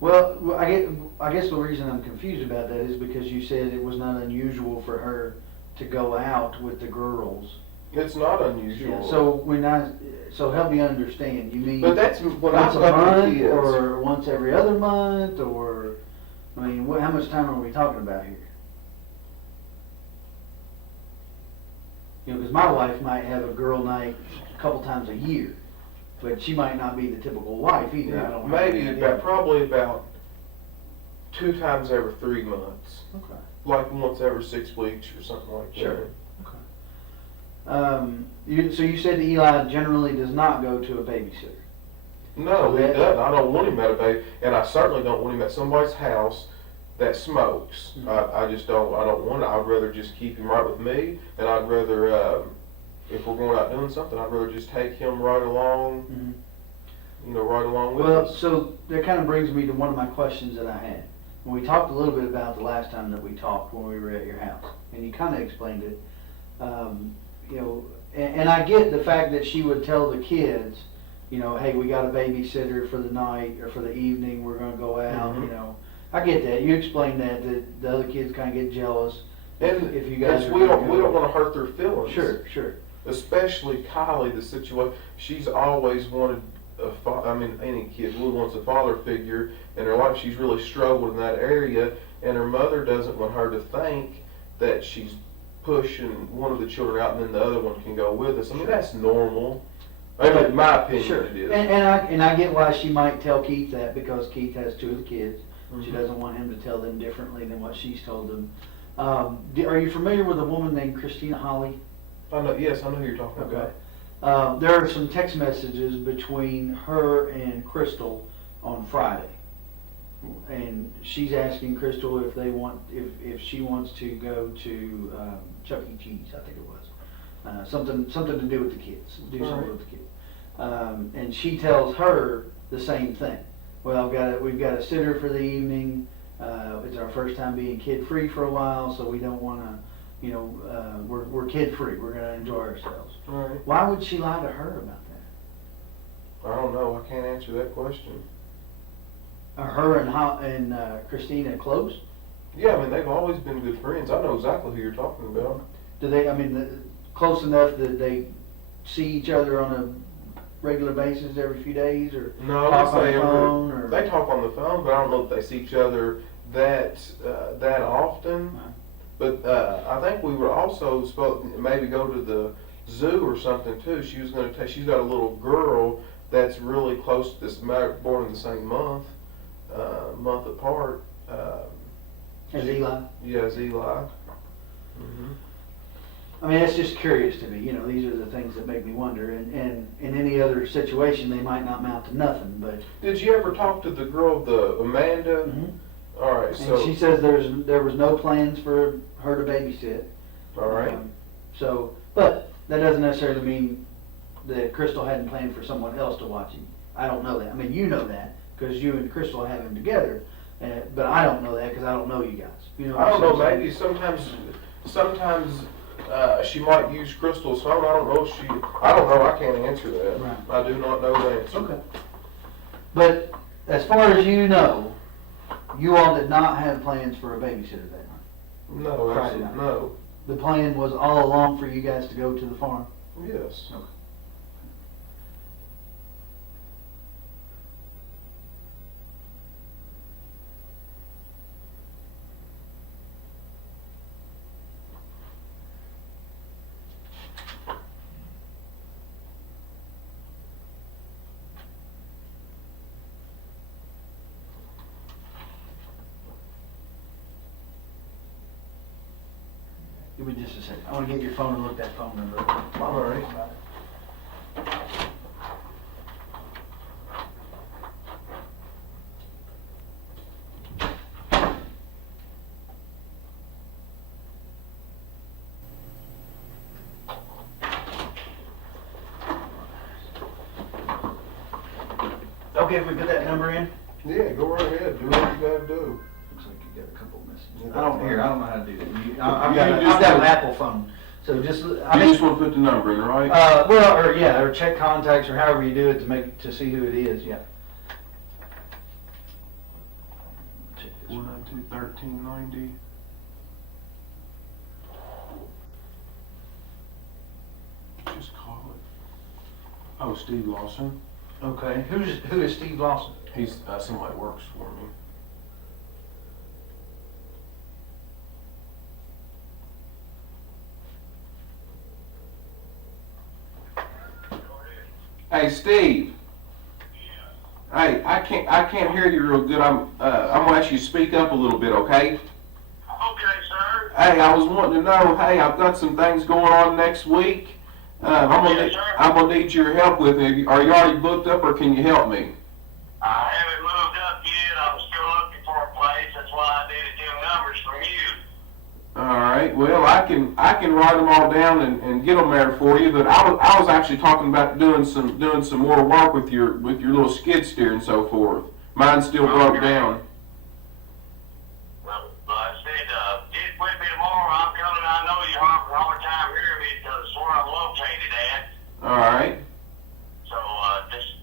Well, I guess the reason I'm confused about that is because you said it was not unusual for her to go out with the girls. it's not unusual. Yeah, so help me understand. You mean But that's when once a I talk to month, kids. or once every other month, or I mean, how much time are we talking about here? You know, because my wife might have a girl night a couple times a year, but she might not be the typical wife either. I don't have Maybe any idea. probably about 2 times every 3 months, Okay. like once every 6 weeks or something like that. Sure. So you said that Eli generally does not go to a babysitter. No, So he that- doesn't. I don't want him at a baby, and I certainly don't want him at somebody's house that smokes. Mhm. I just don't. I don't want it. I'd rather just keep him right with me, and I'd rather, if we're going out doing something, I'd rather just take him right along. Mm-hmm. You know, right along with Well, us. so that kind of brings me to one of my questions that I had. When we talked a little bit about the last time that we talked when we were at your house, and you kind of explained it. You know, and I get the fact that she would tell the kids, you know, hey, we got a babysitter for the night or for the evening, we're gonna go out, Mhm. you know. I get that. You explained that the other kids kind of get jealous And if you guys are we gonna don't go. want to hurt their feelings. Sure, sure. Especially Kylie, the situation. She's always wanted any kid really wants a father figure in her life. She's really struggled in that area, and her mother doesn't want her to think that she's pushing one of the children out and then the other one can go with us. I mean, that's normal. I mean, in my opinion, Sure. it is. And I get why she might tell Keith that, because Keith has 2 of the kids. She Mhm. doesn't want him to tell them differently than what she's told them. Are you familiar with a woman named Christina Holly? I know. Yes, I know who you're talking about. There are some text messages between her and Crystal on Friday. And she's asking Crystal if she wants to go to Chuck E. Cheese, I think it was. Something to do with the kids, do something Alright. with the kids. And she tells her the same thing. Well, we've got a sitter for the evening. It's our first time being kid-free for a while, so we don't want to, you know, we're kid-free. We're going to enjoy ourselves. All right. Why would she lie to her about that? I don't know. I can't answer that question. Are her and Christina close? Yeah, I mean, they've always been good friends. I know exactly who you're talking about. Do they? I mean, close enough that they see each other on a regular basis every few days, or No, talk on they the phone, or they talk on the phone, but I don't know if they see each other that often. Right. But I think we were also supposed to maybe go to the zoo or something too. She was going to take. She's got a little girl that's really close to this, born in the same month apart. as Eli? Yeah, Eli. Mm-hmm. I mean, that's just curious to me. You know, these are the things that make me wonder. And in any other situation, they might not amount to nothing. But Did you ever talk to the girl, the Amanda? Mhm. All right, and so she says there was no plans for her to babysit. all right. So, but that doesn't necessarily mean that Crystal hadn't planned for someone else to watch him. I don't know that. I mean, you know that because you and Crystal have him together, but I don't know that because I don't know you guys. You know what I don't I'm know. saying? Maybe sometimes she might use Crystal's phone. I don't know if she. I don't know. I can't answer that. Right. I do not know the answer. Okay. But as far as you know, you all did not have plans for a babysitter that night. No, Friday absolutely night. no. The plan was all along for you guys to go to the farm. Yes. Okay. Give me just a second. I want to get your phone and look that phone number up. All right. okay if we put that number in? Yeah, go right ahead, do what you gotta do. Looks like you got a couple messages. Yeah, I don't know how to do that. I've You got just an want- Apple phone, so just, You I think, just wanna put the number in, right? or check contacts or however you do it to see who it is, yeah. Check this one. 492-1390. Just call it. Oh, Steve Lawson. Okay, who is Steve Lawson? He's somebody that works for me. Hey, Steve. Hey, I can't hear you real good. I'm gonna ask you to speak up a little bit, okay? Okay, sir. Hey, I was wanting to know. Hey, I've got some things going on next week. Yes, sir. I'm gonna need your help with it. Are you already booked up, or can you help me? I haven't moved up yet. I'm still looking for a place. That's why I needed them numbers from you. All right. Well, I can write them all down and get them there for you. But I was actually talking about doing some more work with your little skid steer and so forth. Mine's still broke down. Well, like I said, get with me tomorrow. I'm coming. I know you're having a hard time hearing me because it's where I'm located at. All right. So just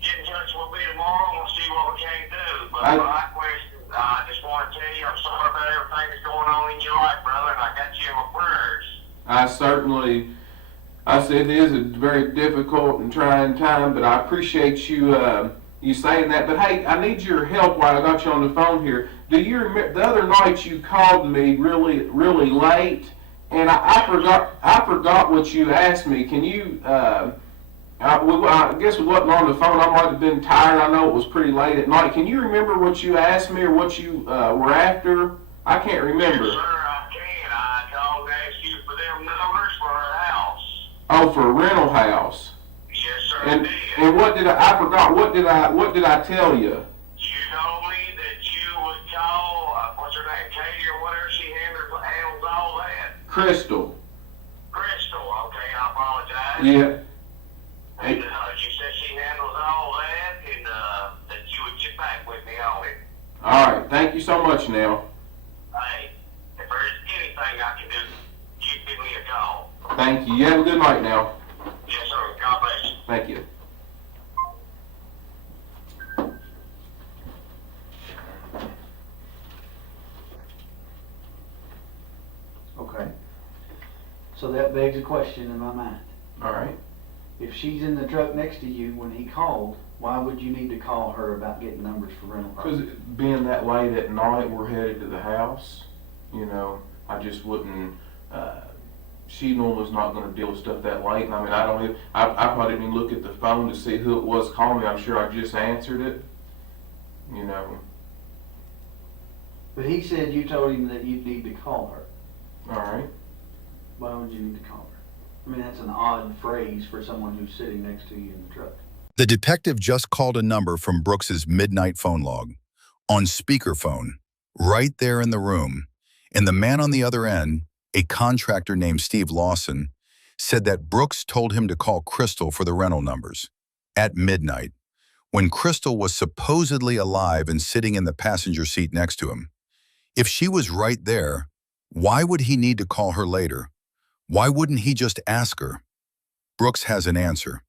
get in touch with me tomorrow and we'll see what we can do. But my question, I just want to tell you I'm sorry about everything that's going on in your life, brother, and I got you in my prayers. I said it is a very difficult and trying time, but I appreciate you you saying that. But hey, I need your help while I got you on the phone here. Do you remember the other night you called me really late, and I forgot what you asked me. Can you? I guess we wasn't on the phone. I might have been tired. I know it was pretty late at night. Can you remember what you asked me or what you were after? I can't remember. Yes, sir, I can. I called and asked you for them numbers for a house. Oh, for a rental house. Yes, sir, And I did. and what did I forgot? What did I tell you? You told me that you would call, what's her name, Katie or whatever, she handles all that. Crystal. Crystal, okay, I apologize. Yeah. And you said she handles all that and that you would get back with me on it. All right. Thank you so much. Now. Hey, if there's anything I can do, you give me a call. Thank you. You have a good night now. Yes, sir, God bless you. Thank you. Okay. So that begs a question in my mind. All right. If she's in the truck next to you when he called, why would you need to call her about getting numbers for rental Because property? being that late at night, we're headed to the house. You know, I just wouldn't. She normally's not going to deal with stuff that late. And I mean, I probably didn't even look at the phone to see who it was calling me. I'm sure I just answered it. You know. But he said you told him that you'd need to call her. All right. Why would you need to call her? I mean, that's an odd phrase for someone who's sitting next to you in the truck. The detective just called a number from Brooks's midnight phone log, on speakerphone, right there in the room, and the man on the other end, a contractor named Steve Lawson, said that Brooks told him to call Crystal for the rental numbers, at midnight, when Crystal was supposedly alive and sitting in the passenger seat next to him. If she was right there, why would he need to call her later? Why wouldn't he just ask her? Brooks has an answer.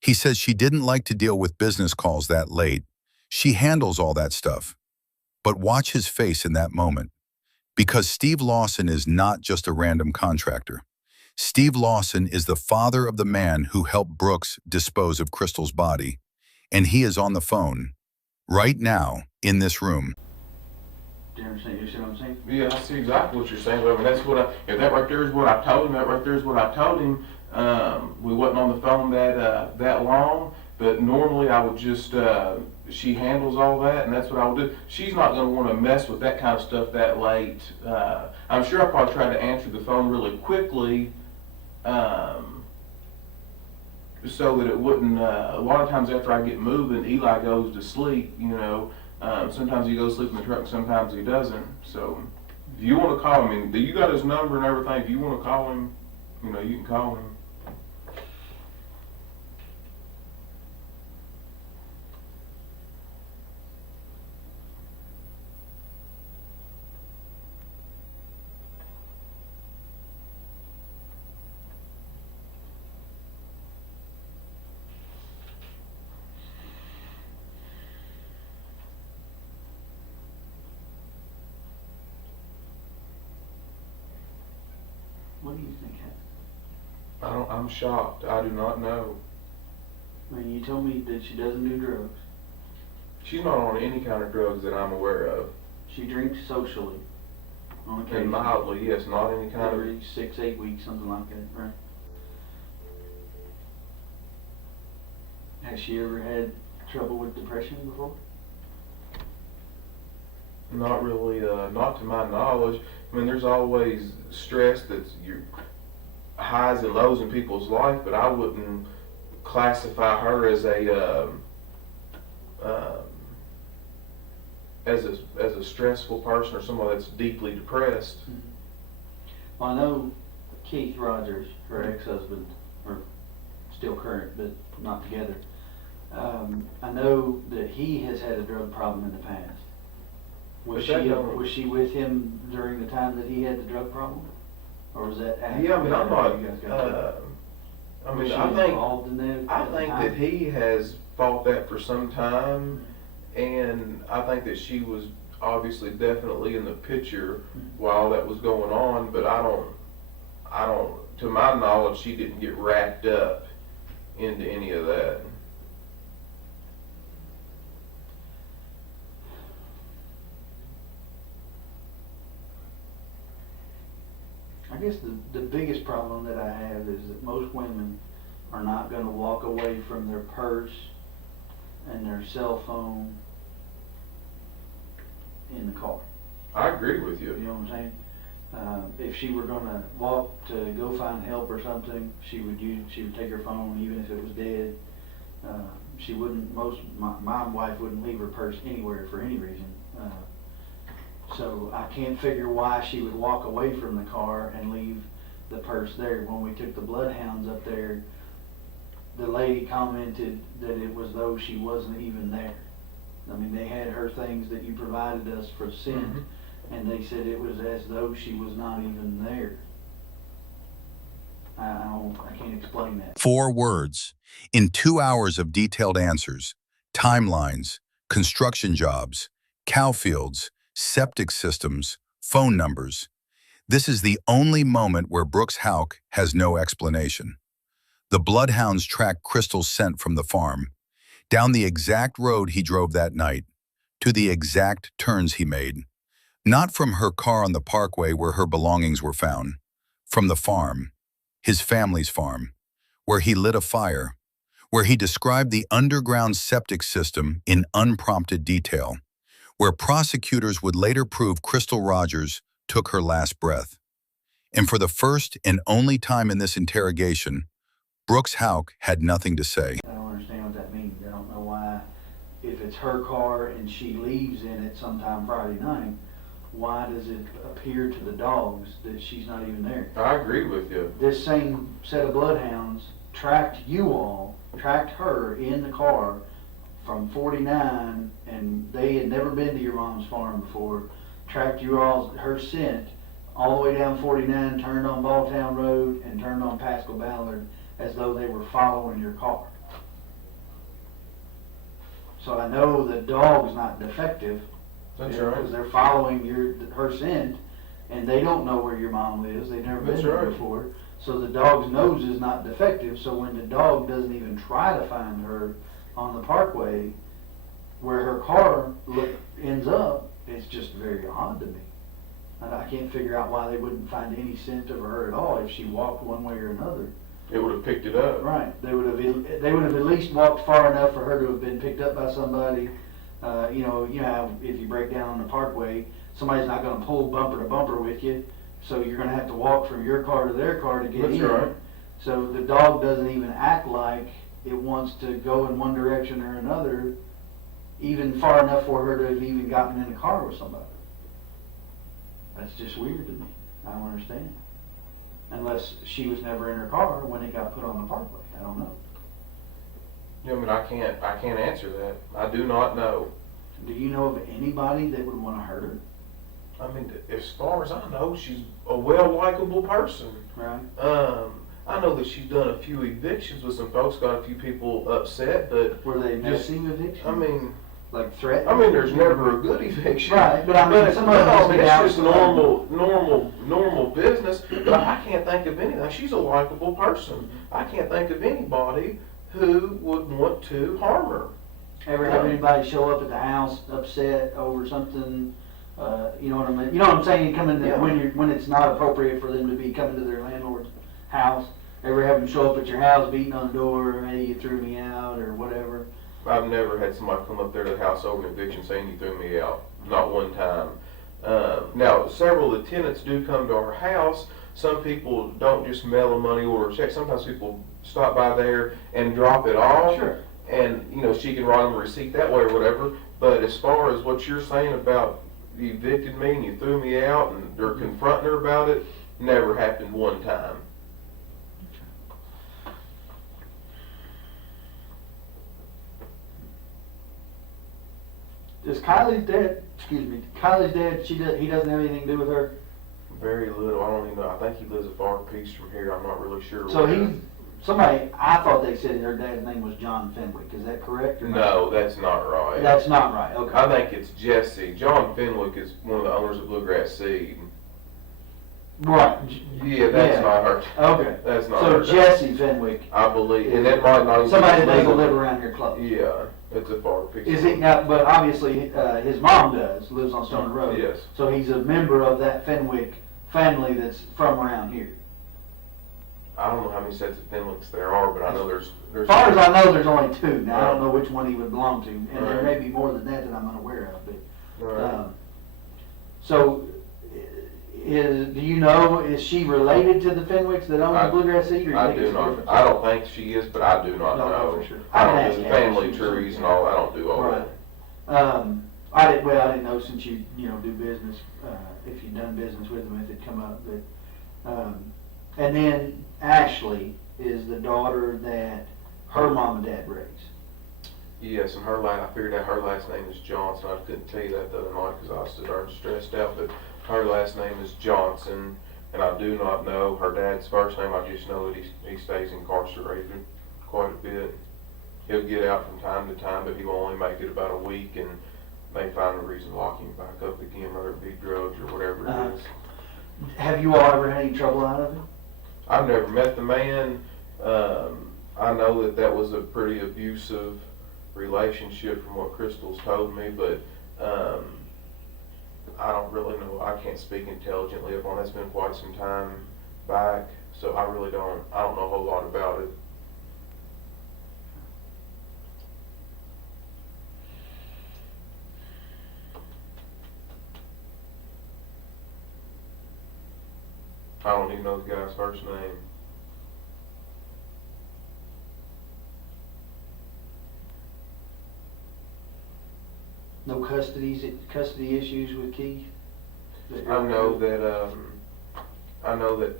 He says she didn't like to deal with business calls that late. She handles all that stuff. But watch his face in that moment. Because Steve Lawson is not just a random contractor. Steve Lawson is the father of the man who helped Brooks dispose of Crystal's body. And he is on the phone, right now, in this room. Do you understand? You see what I'm saying? Yeah, I see exactly what you're saying. But I mean, that's what if that right there is what I told him, that right there is what I told him. We wasn't on the phone that long, but normally I would just, she handles all that, and that's what I would do. She's not going to want to mess with that kind of stuff that late. I'm sure I probably tried to answer the phone really quickly, so that it wouldn't, a lot of times after I get moving, Eli goes to sleep, you know. Sometimes he goes to sleep in the truck, and sometimes he doesn't. So if you want to call him, you got his number and everything. If you want to call him, you know, you can call him. What do you think happened? I'm shocked. I do not know. I mean, you told me that she doesn't do drugs. She's not on any kind of drugs that I'm aware of. She drinks socially on occasion. And mildly, yes, not any kind of... Every 6-8 weeks, something like that, right? Has she ever had trouble with depression before? Not really, not to my knowledge. I mean, there's always stress that's your highs and lows in people's life, but I wouldn't classify her as a stressful person or someone that's deeply depressed. Well, I know Keith Rogers, her ex-husband, or still current, but not together. I know that he has had a drug problem in the past. Was she with him during the time that he had the drug problem, or was that after? Yeah, I mean, I'm not. You guys got I mean, was she I involved in that? I think that he has fought that for some time, and I think that she was obviously definitely in the picture while that was going on. But I don't. To my knowledge, she didn't get wrapped up into any of that. I guess the biggest problem that I have is that most women are not going to walk away from their purse and their cell phone in the car. I agree with You you. know what I'm saying? If she were going to walk to go find help or something, she would take her phone even if it was dead. She wouldn't. My wife wouldn't leave her purse anywhere for any reason. So I can't figure why she would walk away from the car and leave the purse there. When we took the bloodhounds up there, the lady commented that it was though she wasn't even there. I mean, they had her things that you provided us for scent, and they said it was as though she was not even there. I can't explain that. 4 words. In 2 hours of detailed answers, timelines, construction jobs, cow fields, septic systems, phone numbers. This is the only moment where Brooks Houck has no explanation. The bloodhounds track Crystal's scent from the farm, down the exact road he drove that night, to the exact turns he made. Not from her car on the parkway where her belongings were found, from the farm, his family's farm, where he lit a fire, where he described the underground septic system in unprompted detail, where prosecutors would later prove Crystal Rogers took her last breath. And for the first and only time in this interrogation, Brooks Houck had nothing to say. I don't understand what that means. I don't know why, if it's her car and she leaves in it sometime Friday night, why does it appear to the dogs that she's not even there? I agree with you. This same set of bloodhounds tracked her in the car from 49, and they had never been to your mom's farm before, tracked her scent all the way down 49, turned on Balltown Road, and turned on Pascal Ballard as though they were following your car. So I know the dog's not defective. That's right. Because they're following her scent, and they don't know where your mom lives. They've never been there before. So the dog's nose is not defective. So when the dog doesn't even try to find her on the parkway where her car ends up, it's just very odd to me. And I can't figure out why they wouldn't find any scent of her at all if she walked one way or another. It would have picked it up. Right. They would have at least walked far enough for her to have been picked up by somebody. You know how if you break down on the parkway, somebody's not going to pull bumper to bumper with you, so you're going to have to walk from your car to their car to get in. That's right. So the dog doesn't even act like it wants to go in one direction or another, even far enough for her to have even gotten in a car with somebody. That's just weird to me. I don't understand. Unless she was never in her car when it got put on the parkway. I don't know. Yeah, I mean, I can't answer that. I do not know. Do you know of anybody that would want to hurt her? I mean, as far as I know, she's a well-likable person. Right. I know that she's done a few evictions with some folks, got a few people upset, but Were they messy evictions? I mean, like threatened. I mean, there's never a good eviction. Right, but I mean, some of them no, just I mean, get out it's just for normal business. But I can't think of anything. She's a likable person. I can't think of anybody who would want to harm her. Ever have anybody show up at the house upset over something? You know what I mean? You know what I'm saying? Coming to, Yeah. when it's not appropriate for them to be coming to their landlord's house. Ever have them show up at your house, beating on the door, hey, you threw me out, or whatever? I've never had somebody come up there to the house over an eviction saying you threw me out. Not one time. Now, several of the tenants do come to our house. Some people don't just mail a money order check. Sometimes people stop by there and drop it off. Sure. And, you know, she can write them a receipt that way or whatever. But as far as what you're saying about you evicted me and you threw me out and they're confronting her about it, never happened one time. Is Kylie's dad, Kylie's dad, he doesn't have anything to do with her? Very little. I don't even know. I think he lives a far piece from here. I'm not really sure. So where. I thought they said her dad's name was John Fenwick. Is that correct or not? No, that's not right. That's not right, okay. I think it's Jesse. John Fenwick is one of the owners of Bluegrass Seed. Right. Yeah, that's Yeah. not her. Okay. That's not So her. Jesse Fenwick, I believe, and that might not even somebody be that doesn't legal. live around here close. Yeah, it's a far piece. Is he not, but obviously, his mom lives on Stone Road. Yes. So he's a member of that Fenwick family that's from around here. I don't know how many sets of Fenwicks there are, but I know there's. As far as I know, there's only two. Now, I don't know which one he would belong to, and there Right. may be more than that I'm unaware of, but. Right. So, do you know, is she related to the Fenwicks that own the Bluegrass Seed? Or you I think do it's not. different? I don't think she is, but I do not Don't know know. for sure. I I'd don't ask do Ashley family or trees something. and all. I don't do all Right. that. I didn't know since you do business, if you've done business with them, if it come up, but, and then Ashley is the daughter that her mom and dad raised. Yes, and I figured out her last name is Johnson. I couldn't tell you that the other night because I was so darn stressed out, but her last name is Johnson, and I do not know her dad's first name. I just know that he stays incarcerated quite a bit. He'll get out from time to time, but he will only make it about a week, and they find a reason to lock him back up again, whether it be drugs or whatever it is. Have you all ever had any trouble out of it? I've never met the man. I know that was a pretty abusive relationship from what Crystal's told me, but I don't really know. I can't speak intelligently upon that's been quite some time back, so I don't know a whole lot about it. I don't even know the guy's first name. No custody issues with Keith? I know that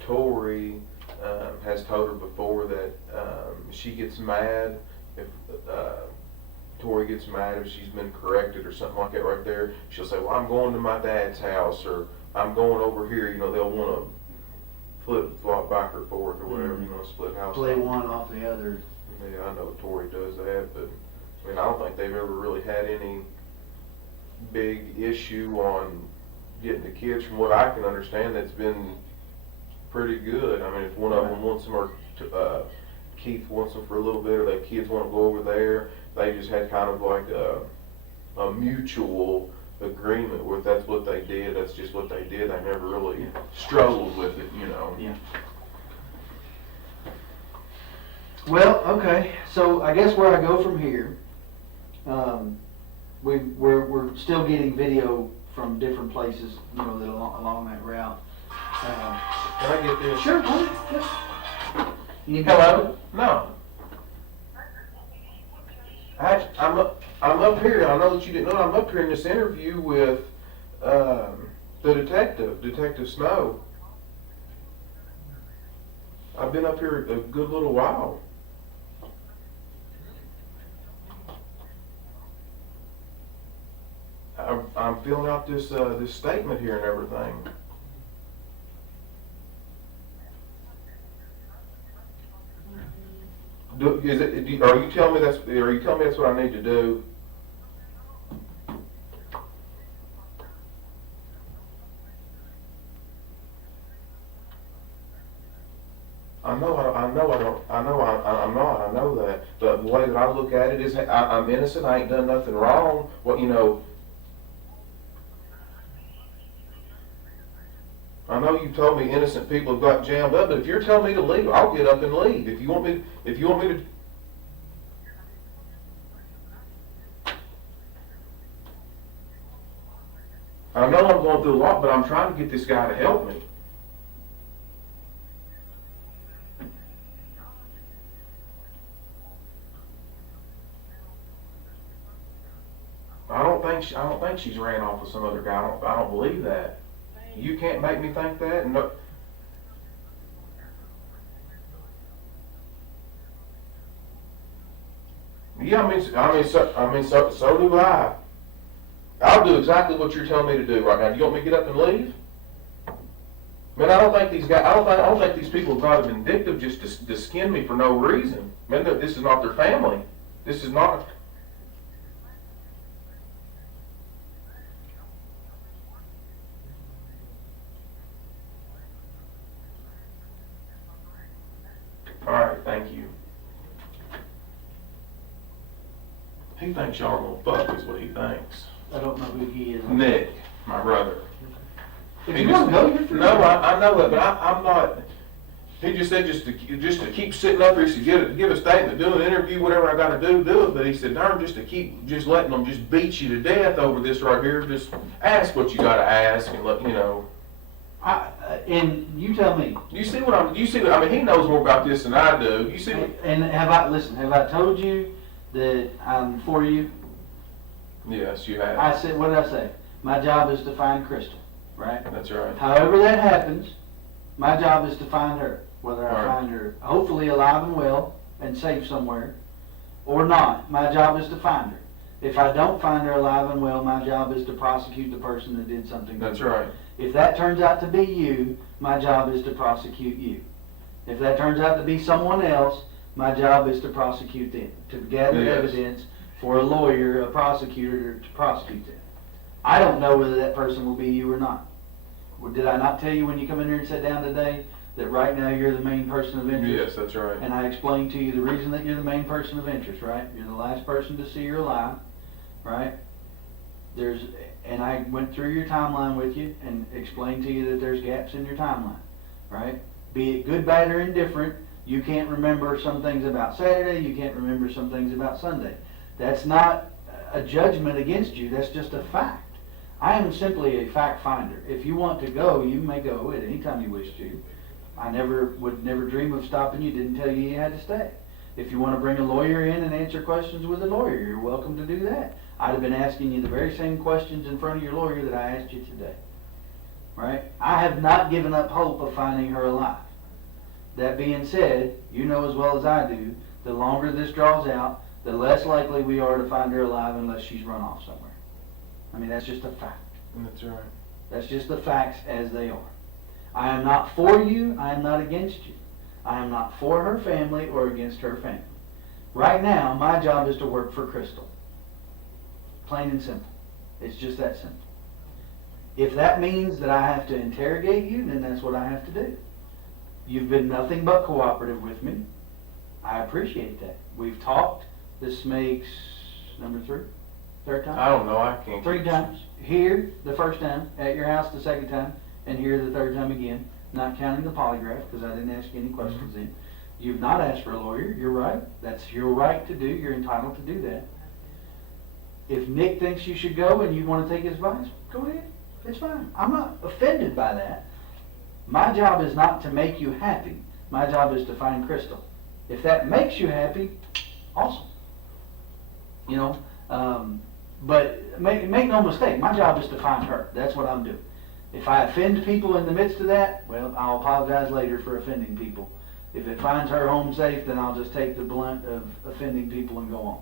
Tori has told her before that she gets mad if Tori gets mad if she's been corrected or something like that right there. She'll say, well, I'm going to my dad's house, or I'm going over here. You know, they'll want to flip-flop back or forth or whatever, you know, split house. Play one off the other. Yeah, I know Tori does that, but I mean, I don't think they've ever really had any big issue on getting the kids. From what I can understand, that's been pretty good. I mean, if one of them wants them, or Keith wants them for a little bit, or the kids want to go over there, they just had kind of like a mutual agreement where that's what they did, that's just what they did. They never really struggled with it, you know. Yeah. Well, okay, so I guess where I go from here, we're still getting video from different places, you know, that along that route. Can I get this? Sure, go ahead. Yes. You need Hello? No. I'm up here. I know that you didn't know. I'm up here in this interview with the Detective Snow. I've been up here a good little while. I'm filling out this statement here and everything. Are you telling me that's what I need to do? I'm not, I know that, but the way that I look at it is, I'm innocent, I ain't done nothing wrong, what, you know. I know you told me innocent people have got jammed up, but if you're telling me to leave, I'll get up and leave. If you want me to. I know I'm going through a lot, but I'm trying to get this guy to help me. I don't think she's ran off with some other guy. I don't believe that. You can't make me think that. No. Yeah, so do I. I'll do exactly what you're telling me to do right now. Do you want me to get up and leave? Man, I don't think these guys. I don't think these people have got it vindictive just to skin me for no reason. Man, this is not their family. This is not. All right, thank you. He thinks y'all are gonna fuck is what he thinks. I don't know who he is. Nick, my brother. If you want to go, you're free. No, I know it, but I'm not. He just said just to keep sitting up here, to give a statement, do an interview, whatever I got to do it. But he said, darn, just to keep letting them just beat you to death over this right here. Just ask what you got to ask and let you know. And you tell me. You see what I mean, he knows more about this than I do. You see what? And have I told you that I'm for you? Yes, you have. I said, what did I say? My job is to find Crystal, right? That's right. However that happens, my job is to find her. Whether I Right. find her hopefully alive and well and safe somewhere or not, my job is to find her. If I don't find her alive and well, my job is to prosecute the person that did something. That's right. If that turns out to be you, my job is to prosecute you. If that turns out to be someone else, my job is to prosecute them, to gather Yes. evidence for a lawyer, a prosecutor to prosecute them. I don't know whether that person will be you or not. Well, did I not tell you when you come in here and sit down today that right now you're the main person of interest? Yes, that's right. And I explained to you the reason that you're the main person of interest, right? You're the last person to see her alive, right? And I went through your timeline with you and explained to you that there's gaps in your timeline, right? Be it good, bad, or indifferent, you can't remember some things about Saturday, you can't remember some things about Sunday. That's not a judgment against you, that's just a fact. I am simply a fact finder. If you want to go, you may go at any time you wish to. I would never dream of stopping you, didn't tell you you had to stay. If you want to bring a lawyer in and answer questions with a lawyer, you're welcome to do that. I'd have been asking you the very same questions in front of your lawyer that I asked you today. Right? I have not given up hope of finding her alive. That being said, you know as well as I do, the longer this draws out, the less likely we are to find her alive unless she's run off somewhere. I mean, that's just a fact. That's right. That's just the facts as they are. I am not for you, I am not against you. I am not for her family or against her family. Right now, my job is to work for Crystal. Plain and simple. It's just that simple. If that means that I have to interrogate you, then that's what I have to do. You've been nothing but cooperative with me. I appreciate that. We've talked. This makes number 3? Third time? I don't know. I can't. 3 times. Here, the first time. At your house, the second time. And here, the third time again. Not counting the polygraph, because I didn't ask you any questions then. You've not asked for a lawyer. You're right. That's your right to do. You're entitled to do that. If Nick thinks you should go and you want to take his advice, go ahead. It's fine. I'm not offended by that. My job is not to make you happy. My job is to find Crystal. If that makes you happy, awesome. You know, but make no mistake, my job is to find her. That's what I'm doing. If I offend people in the midst of that, well, I'll apologize later for offending people. If it finds her home safe, then I'll just take the blunt of offending people and go on.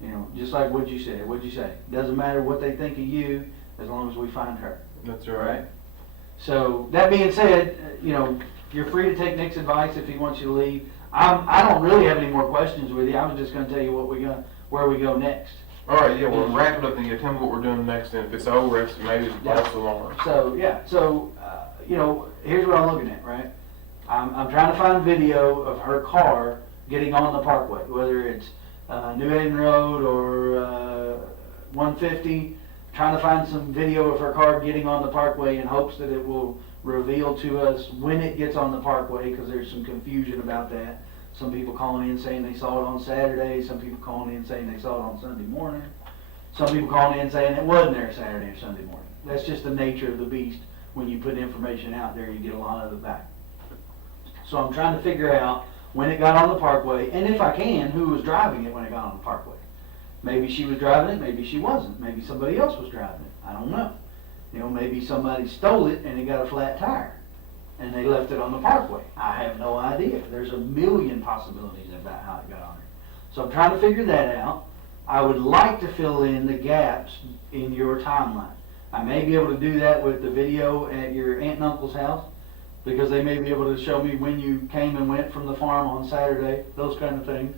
You know, just like what you said. What'd you say? Doesn't matter what they think of you, as long as we find her. That's right. So that being said, you know, you're free to take Nick's advice if he wants you to leave. I don't really have any more questions with you. I was just going to tell you where we go next. All right, yeah, well, wrap it up and you tell me what we're doing next, and if it's over, maybe it's false alarm. So, yeah, you know, here's what I'm looking at, right? I'm trying to find video of her car getting on the parkway, whether it's New Haven Road or 150. Trying to find some video of her car getting on the parkway in hopes that it will reveal to us when it gets on the parkway, because there's some confusion about that. Some people calling in saying they saw it on Saturday, some people calling in saying they saw it on Sunday morning, some people calling in saying it wasn't there Saturday or Sunday morning. That's just the nature of the beast. When you put information out there, you get a lot of it back. So I'm trying to figure out when it got on the parkway, and if I can, who was driving it when it got on the parkway. Maybe she was driving it, maybe she wasn't. Maybe somebody else was driving it. I don't know. You know, maybe somebody stole it and it got a flat tire and they left it on the parkway. I have no idea. There's a million possibilities about how it got on there. So I'm trying to figure that out. I would like to fill in the gaps in your timeline. I may be able to do that with the video at your aunt and uncle's house, because they may be able to show me when you came and went from the farm on Saturday, those kind of things.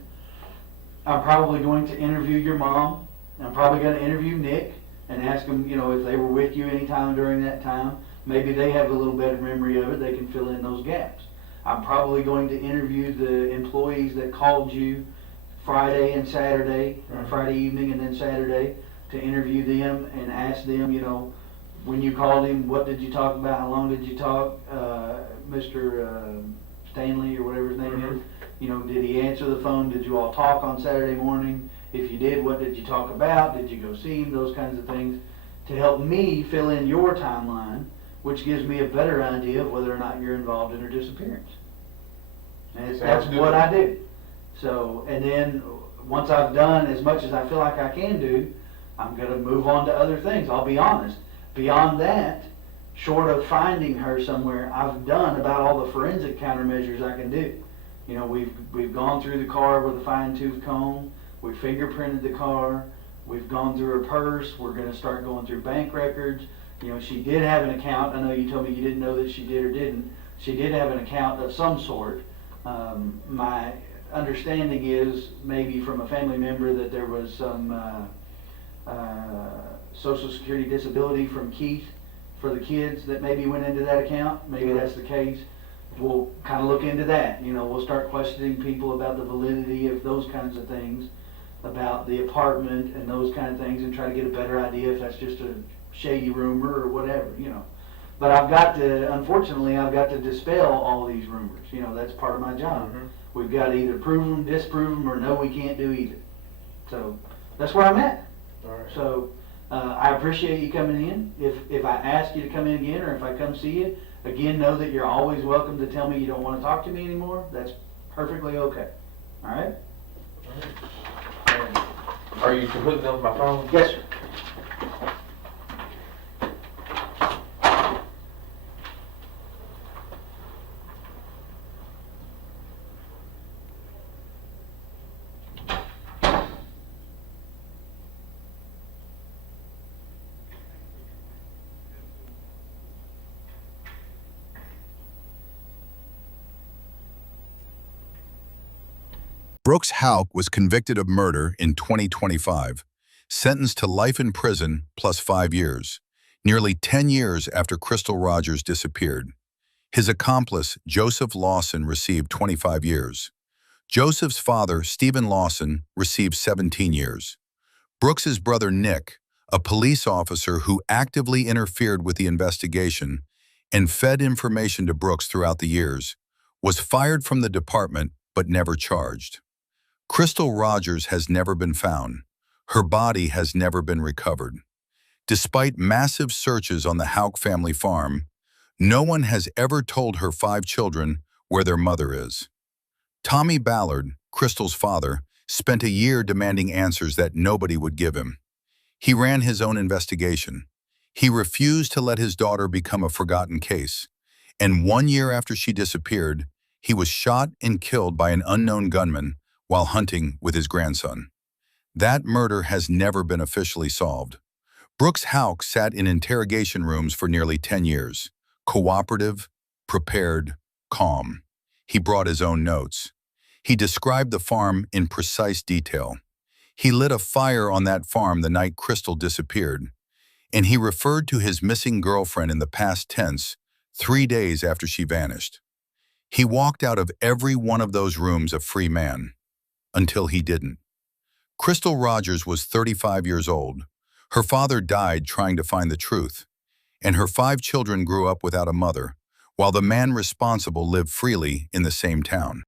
I'm probably going to interview your mom. I'm probably going to interview Nick and ask them, you know, if they were with you anytime during that time. Maybe they have a little better memory of it. They can fill in those gaps. I'm probably going to interview the employees that called you Friday and Saturday, Friday evening and then Saturday, to interview them and ask them, you know, when you called him, what did you talk about? How long did you talk? Mr. Stanley or whatever his name is. You know, did he answer the phone? Did you all talk on Saturday morning? If you did, what did you talk about? Did you go see him? Those kinds of things to help me fill in your timeline, which gives me a better idea of whether or not you're involved in her disappearance. And that's what I do. So, and then once I've done as much as I feel like I can do, I'm going to move on to other things. I'll be honest. Beyond that, short of finding her somewhere, I've done about all the forensic countermeasures I can do. You know, we've gone through the car with a fine-tooth comb. We fingerprinted the car. We've gone through her purse. We're going to start going through bank records. You know, she did have an account. I know you told me you didn't know that she did or didn't. She did have an account of some sort. My understanding is maybe from a family member that there was some Social Security disability from Keith for the kids that maybe went into that account. Maybe that's the case. We'll kind of look into that. You know, we'll start questioning people about the validity of those kinds of things, about the apartment and those kind of things, and try to get a better idea if that's just a shady rumor or whatever, you know. But I've got to, unfortunately, I've got to dispel all these rumors. You know, that's part of my job. We've got to either prove them, disprove them, or no, we can't do either. So that's where I'm at. All right. So I appreciate you coming in. If I ask you to come in again, or if I come see you, again, know that you're always welcome to tell me you don't want to talk to me anymore. That's perfectly okay. All right? Are you completely done with my phone? Yes, sir. Brooks Houck was convicted of murder in 2025, sentenced to life in prison plus 5 years, nearly 10 years after Crystal Rogers disappeared. His accomplice, Joseph Lawson, received 25 years. Joseph's father, Stephen Lawson, received 17 years. Brooks's brother, Nick, a police officer who actively interfered with the investigation and fed information to Brooks throughout the years, was fired from the department but never charged. Crystal Rogers has never been found. Her body has never been recovered. Despite massive searches on the Houck family farm, no one has ever told her 5 children where their mother is. Tommy Ballard, Crystal's father, spent a year demanding answers that nobody would give him. He ran his own investigation. He refused to let his daughter become a forgotten case. And 1 year after she disappeared, he was shot and killed by an unknown gunman while hunting with his grandson. That murder has never been officially solved. Brooks Houck sat in interrogation rooms for nearly 10 years, cooperative, prepared, calm. He brought his own notes. He described the farm in precise detail. He lit a fire on that farm the night Crystal disappeared, and he referred to his missing girlfriend in the past tense 3 days after she vanished. He walked out of every one of those rooms a free man, until he didn't. Crystal Rogers was 35 years old. Her father died trying to find the truth, and her 5 children grew up without a mother, while the man responsible lived freely in the same town.